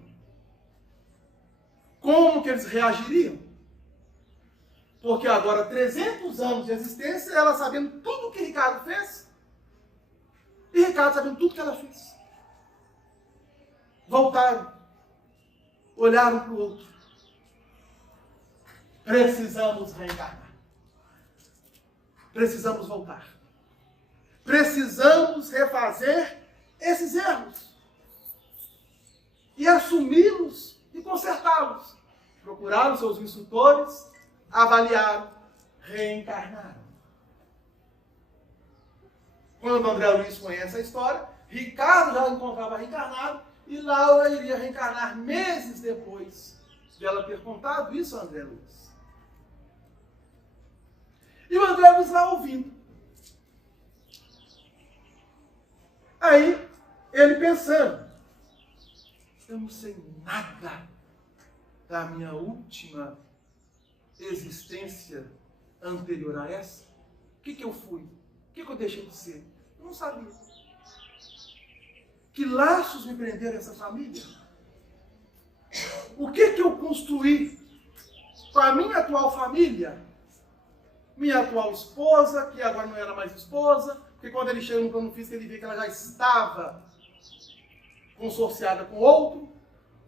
Como que eles reagiriam? Porque agora, 300 anos de existência, ela sabendo tudo o que Ricardo fez, e Ricardo sabendo tudo que ela fez. Voltaram, olharam para o outro. Precisamos reencarnar. Precisamos voltar. Precisamos refazer esses erros. E assumi-los e consertá-los. Procuraram seus instrutores, avaliaram, reencarnaram. Quando André Luiz conhece a história, Ricardo já encontrava reencarnado e Laura iria reencarnar meses depois de ela ter contado isso a André Luiz. E o André Luiz lá ouvindo. Aí, ele pensando, eu não sei nada da minha última existência anterior a essa. O que eu fui? O que eu deixei de ser? Eu não sabia. Que laços me prenderam essa família? O que eu construí com a minha atual família? Minha atual esposa, que agora não era mais esposa, Porque quando ele chega no plano físico, ele vê que ela já estava consorciada com outro.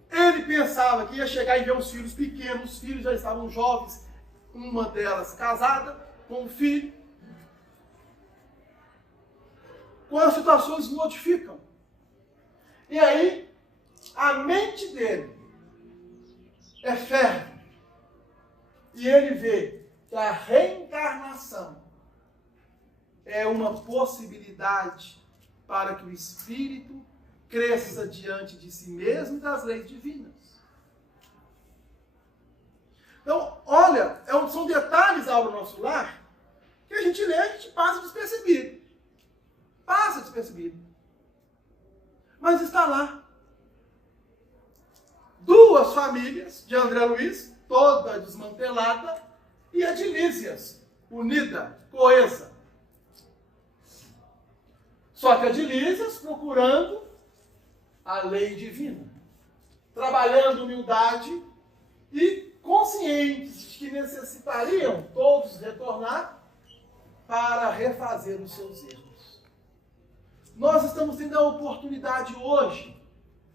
Ele pensava que ia chegar e ver os filhos pequenos, os filhos já estavam jovens, uma delas casada com um filho. Quando as situações modificam. E aí, a mente dele é fértil. E ele vê que a reencarnação é uma possibilidade para que o espírito cresça diante de si mesmo e das leis divinas. Então, olha, são detalhes ao nosso lar que a gente lê, a gente passa despercebido. Passa despercebido. Mas está lá. Duas famílias de André Luiz, toda desmantelada, e a de Lísias, unida, coesa. Só que a de Lísias procurando a lei divina, trabalhando humildade e conscientes de que necessitariam todos retornar para refazer os seus erros. Nós estamos tendo a oportunidade hoje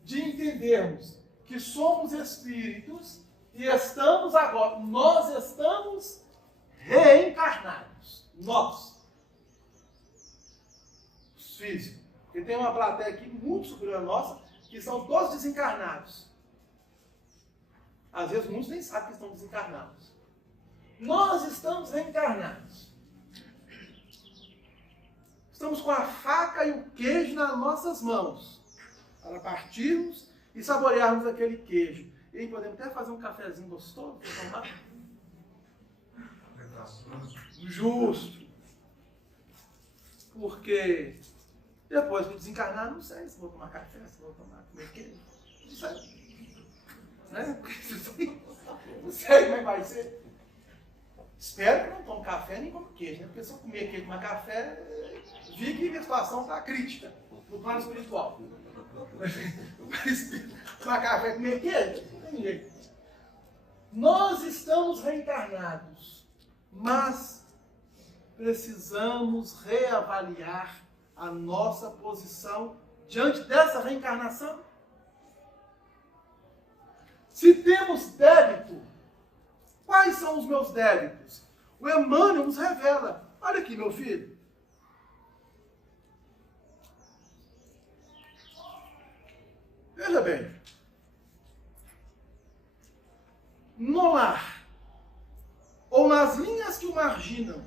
de entendermos que somos espíritos e estamos agora, nós estamos reencarnados. Nós, os físicos. Porque tem uma plateia aqui muito superior à nossa, que são todos desencarnados. Às vezes muitos nem sabem que estão desencarnados. Nós estamos reencarnados. Estamos com a faca e o queijo nas nossas mãos, para partirmos e saborearmos aquele queijo. E aí podemos até fazer um cafezinho gostoso para tomar. Justo. Porque depois que desencarnar, não sei se vou tomar café, se vou comer queijo. Não sei. Né? Não sei como é que vai ser. Espero que não tome café nem come queijo, né? Porque se eu comer queijo e tomar café, vi que a situação está crítica no plano espiritual. Tomar café e comer queijo, não tem jeito. Nós estamos reencarnados, mas precisamos reavaliar a nossa posição diante dessa reencarnação. Se temos débito, quais são os meus débitos? O Emmanuel nos revela. Olha aqui, meu filho. Veja bem. No lar, ou nas linhas que o marginam,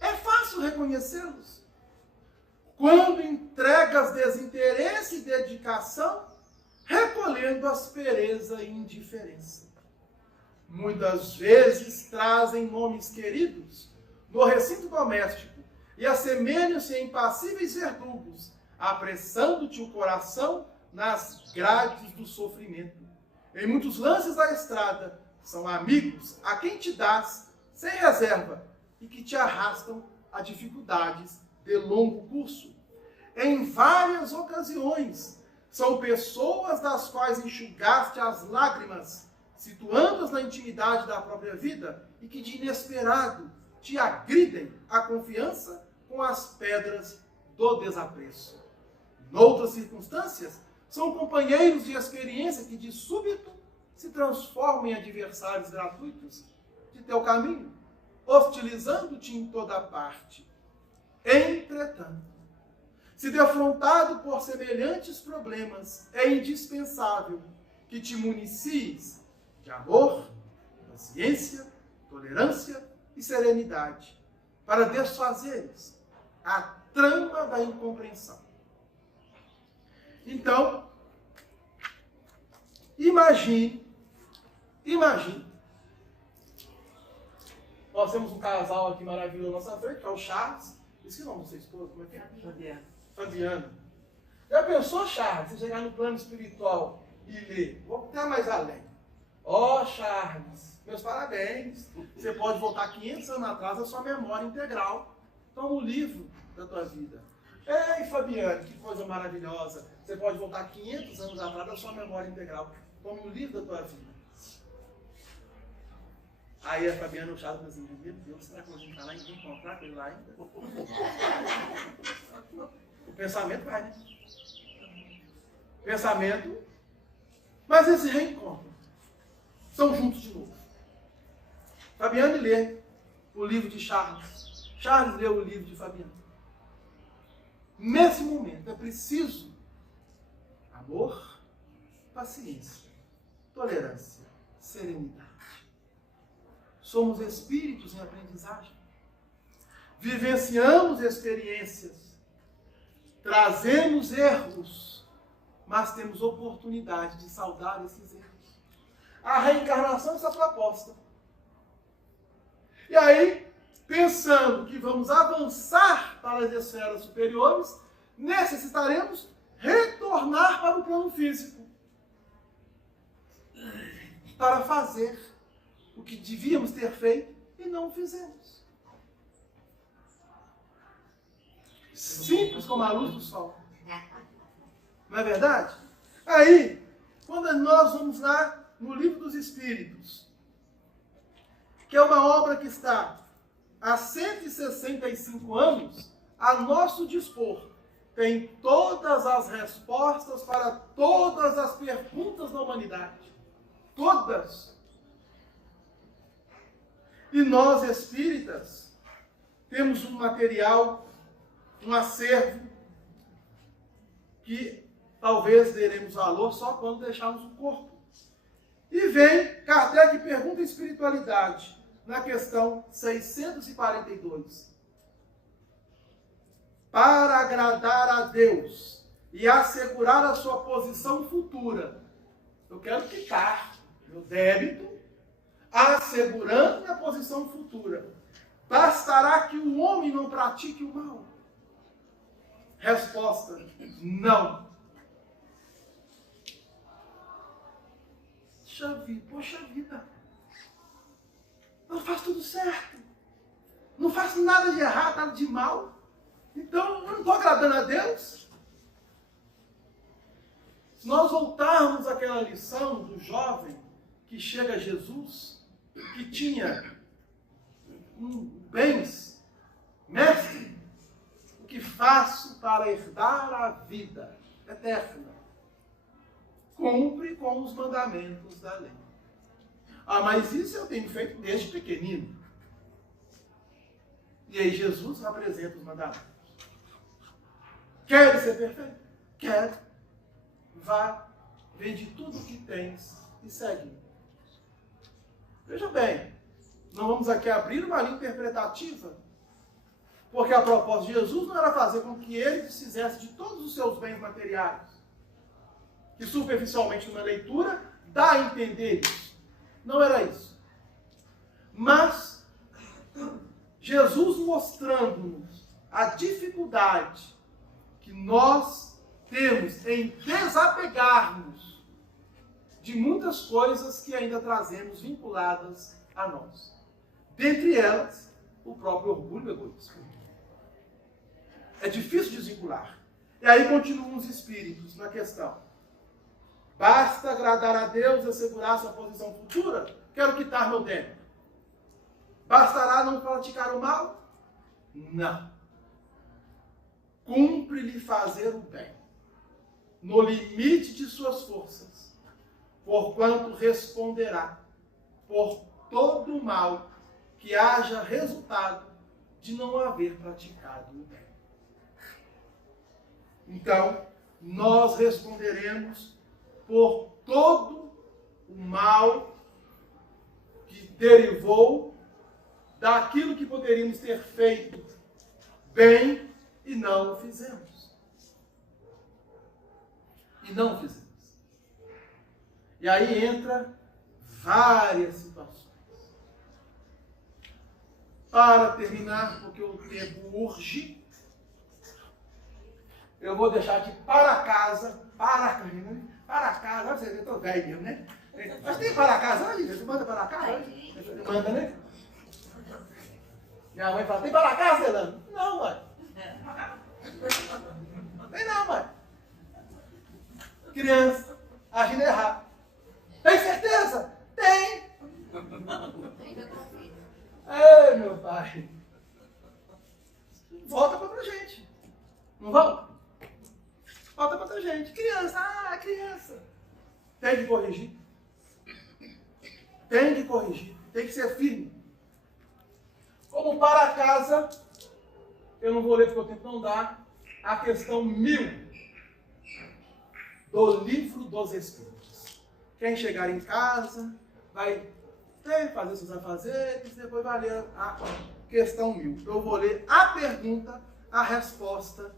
é fácil reconhecê-los. Quando entregas desinteresse e dedicação, recolhendo aspereza e indiferença. Muitas vezes trazem nomes queridos no recinto doméstico e assemelham-se a impassíveis verdugos, apressando-te o coração nas grades do sofrimento. Em muitos lances da estrada, são amigos a quem te dás sem reserva e que te arrastam a dificuldades de longo curso. Em várias ocasiões, são pessoas das quais enxugaste as lágrimas, situando-as na intimidade da própria vida e que de inesperado te agridem a confiança com as pedras do desapreço. Noutras circunstâncias, são companheiros de experiência que de súbito se transformam em adversários gratuitos de teu caminho, hostilizando-te em toda parte. Entretanto, se defrontado por semelhantes problemas, é indispensável que te municies de amor, paciência, tolerância e serenidade, para desfazeres a trama da incompreensão. Então, imagine, nós temos um casal aqui maravilhoso na nossa frente, que é o Charles. Esqueci o nome da sua esposa, como é que é? Fabiana. Já pensou, Charles, você chegar no plano espiritual e ler? Vou até mais além. Ó, Charles, meus parabéns. Você pode voltar 500 anos atrás a sua memória integral. Toma o livro da tua vida. Ei, Fabiana, que coisa maravilhosa. Você pode voltar 500 anos atrás a sua memória integral. Toma o livro da tua vida. Aí a Fabiana Uchado falou assim, meu Deus, será que eu vou lá e vou encontrar com ele lá ainda? O pensamento vai, né? O pensamento, mas esse reencontro são juntos de novo. Fabiana lê o livro de Charles. Charles leu o livro de Fabiana. Nesse momento é preciso amor, paciência, tolerância, serenidade. Somos espíritos em aprendizagem. Vivenciamos experiências. Trazemos erros, mas temos oportunidade de saldar esses erros. A reencarnação é essa proposta. E aí, pensando que vamos avançar para as esferas superiores, necessitaremos retornar para o plano físico. Para fazer o que devíamos ter feito e não fizemos. Simples como a luz do sol. Não é verdade? Aí, quando nós vamos lá no Livro dos Espíritos, que é uma obra que está há 165 anos a nosso dispor, tem todas as respostas para todas as perguntas da humanidade. Todas. E nós, espíritas, temos um material, um acervo, que talvez teremos valor só quando deixarmos o corpo. E vem Kardec e pergunta a espiritualidade, na questão 642. Para agradar a Deus e assegurar a sua posição futura, eu quero quitar meu débito, assegurando minha posição futura. Bastará que o homem não pratique o mal? Resposta: não. Poxa vida. Eu faço tudo certo. Não faço nada de errado, nada de mal. Então, eu não estou agradando a Deus? Se nós voltarmos àquela lição do jovem que chega a Jesus, que tinha bens, mestre, o que faço para herdar a vida eterna? Cumpre com os mandamentos da lei. Ah, mas isso eu tenho feito desde pequenino. E aí Jesus apresenta os mandamentos. Quer ser perfeito? Quero. Vá, vende tudo o que tens e segue. Veja bem, não vamos aqui abrir uma linha interpretativa, porque a proposta de Jesus não era fazer com que ele desfizesse de todos os seus bens materiais, que superficialmente numa leitura dá a entender isso. Não era isso. Mas Jesus mostrando-nos a dificuldade que nós temos em desapegarmos de muitas coisas que ainda trazemos vinculadas a nós. Dentre elas, o próprio orgulho e o egoísmo. É difícil desvincular. E aí continuam os espíritos na questão. Basta agradar a Deus e assegurar sua posição futura? Quero quitar meu débito. Bastará não praticar o mal? Não. Cumpre-lhe fazer o bem, no limite de suas forças, porquanto responderá por todo o mal que haja resultado de não haver praticado o bem. Então, nós responderemos por todo o mal que derivou daquilo que poderíamos ter feito bem e não o fizemos. E não fizemos. E aí entra várias situações. Para terminar, porque o tempo urge, eu vou deixar aqui para casa, você vê, eu estou velho mesmo, né? Mas tem para casa hoje? Você manda para casa hoje? Você manda, né? Minha mãe fala, tem para casa, Delano? Não, mãe. Tem não, mãe. Criança, agindo errado. Tem certeza? Tem. tem que corrigir. Tem que corrigir. Tem que ser firme. Como para casa, eu não vou ler porque o tempo não dá, a questão 1000 do Livro dos Espíritos. Quem chegar em casa vai fazer seus afazeres, depois vai ler a questão 1000. Eu vou ler a pergunta, a resposta.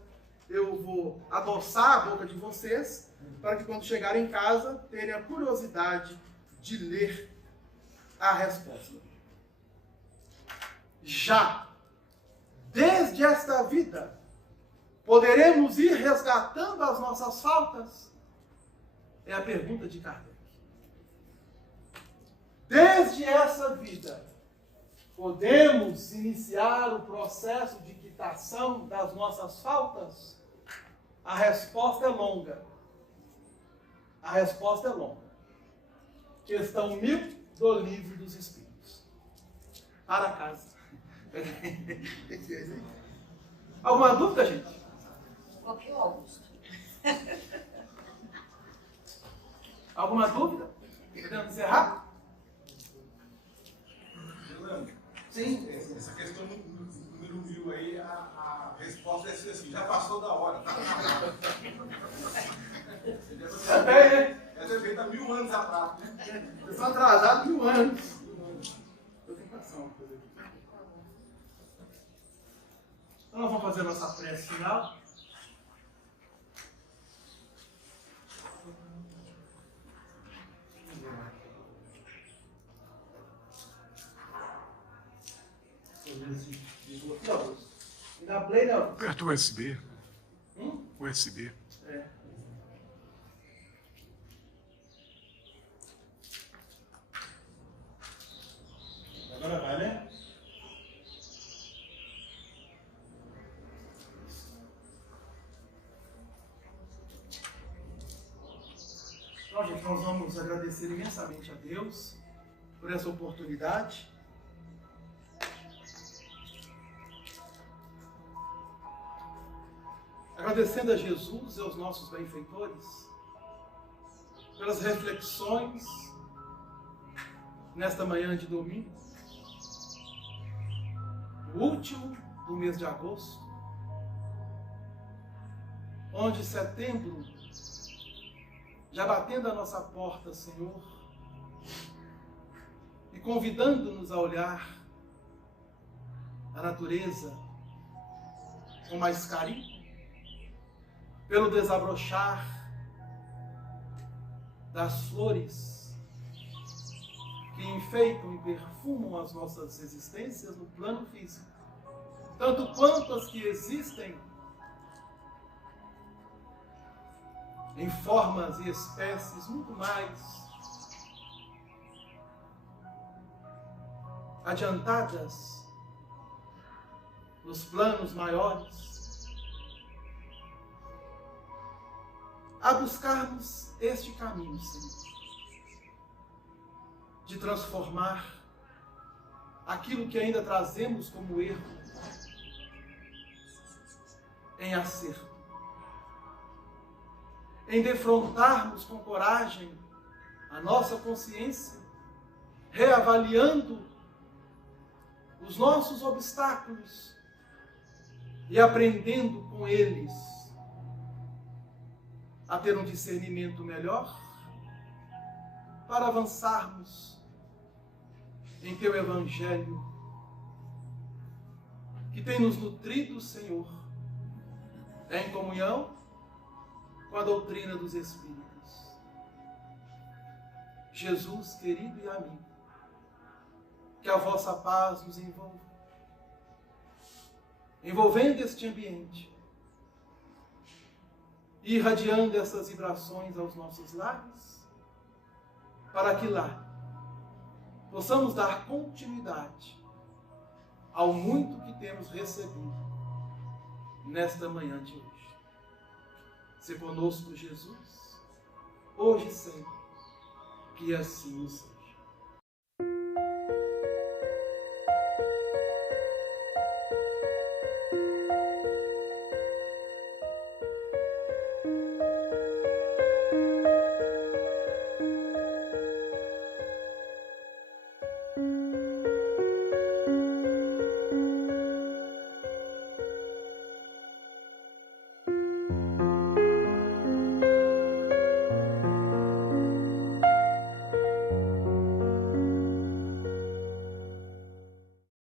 Eu vou adoçar a boca de vocês para que quando chegarem em casa tenham a curiosidade de ler a resposta. Já desde esta vida poderemos ir resgatando as nossas faltas? É a pergunta de Kardec. Desde essa vida, podemos iniciar o processo de quitação das nossas faltas? A resposta é longa. A resposta é longa. Questão 1000 do Livro dos Espíritos. Para casa. Alguma dúvida, gente? Copiou, Augusto. Alguma dúvida? Podemos encerrar? Sim. Essa questão número 1000 aí, a resposta deve ser assim, já passou da hora. Também, né? Essa é feita há 1000 anos atrás, né? Vocês estão atrasados 1000 anos. Eu tenho que passar uma coisa aqui. Então nós vamos fazer a nossa prece final. Ainda play, não? Aperta o USB. USB. É. Agora vai, né? Então, gente, nós vamos agradecer imensamente a Deus por essa oportunidade. Agradecendo a Jesus e aos nossos benfeitores pelas reflexões nesta manhã de domingo, o último do mês de agosto, onde setembro, já batendo a nossa porta, Senhor, e convidando-nos a olhar a natureza com mais carinho, pelo desabrochar das flores que enfeitam e perfumam as nossas existências no plano físico, tanto quanto as que existem em formas e espécies muito mais adiantadas nos planos maiores, a buscarmos este caminho, Senhor, de transformar aquilo que ainda trazemos como erro em acerto, em defrontarmos com coragem a nossa consciência, reavaliando os nossos obstáculos e aprendendo com eles a ter um discernimento melhor, para avançarmos em Teu Evangelho, que tem nos nutrido, Senhor, em comunhão com a doutrina dos Espíritos. Jesus, querido e amigo, que a vossa paz nos envolva, envolvendo este ambiente, irradiando essas vibrações aos nossos lares, para que lá possamos dar continuidade ao muito que temos recebido nesta manhã de hoje. Se conosco, Jesus, hoje e sempre, que assim o seja.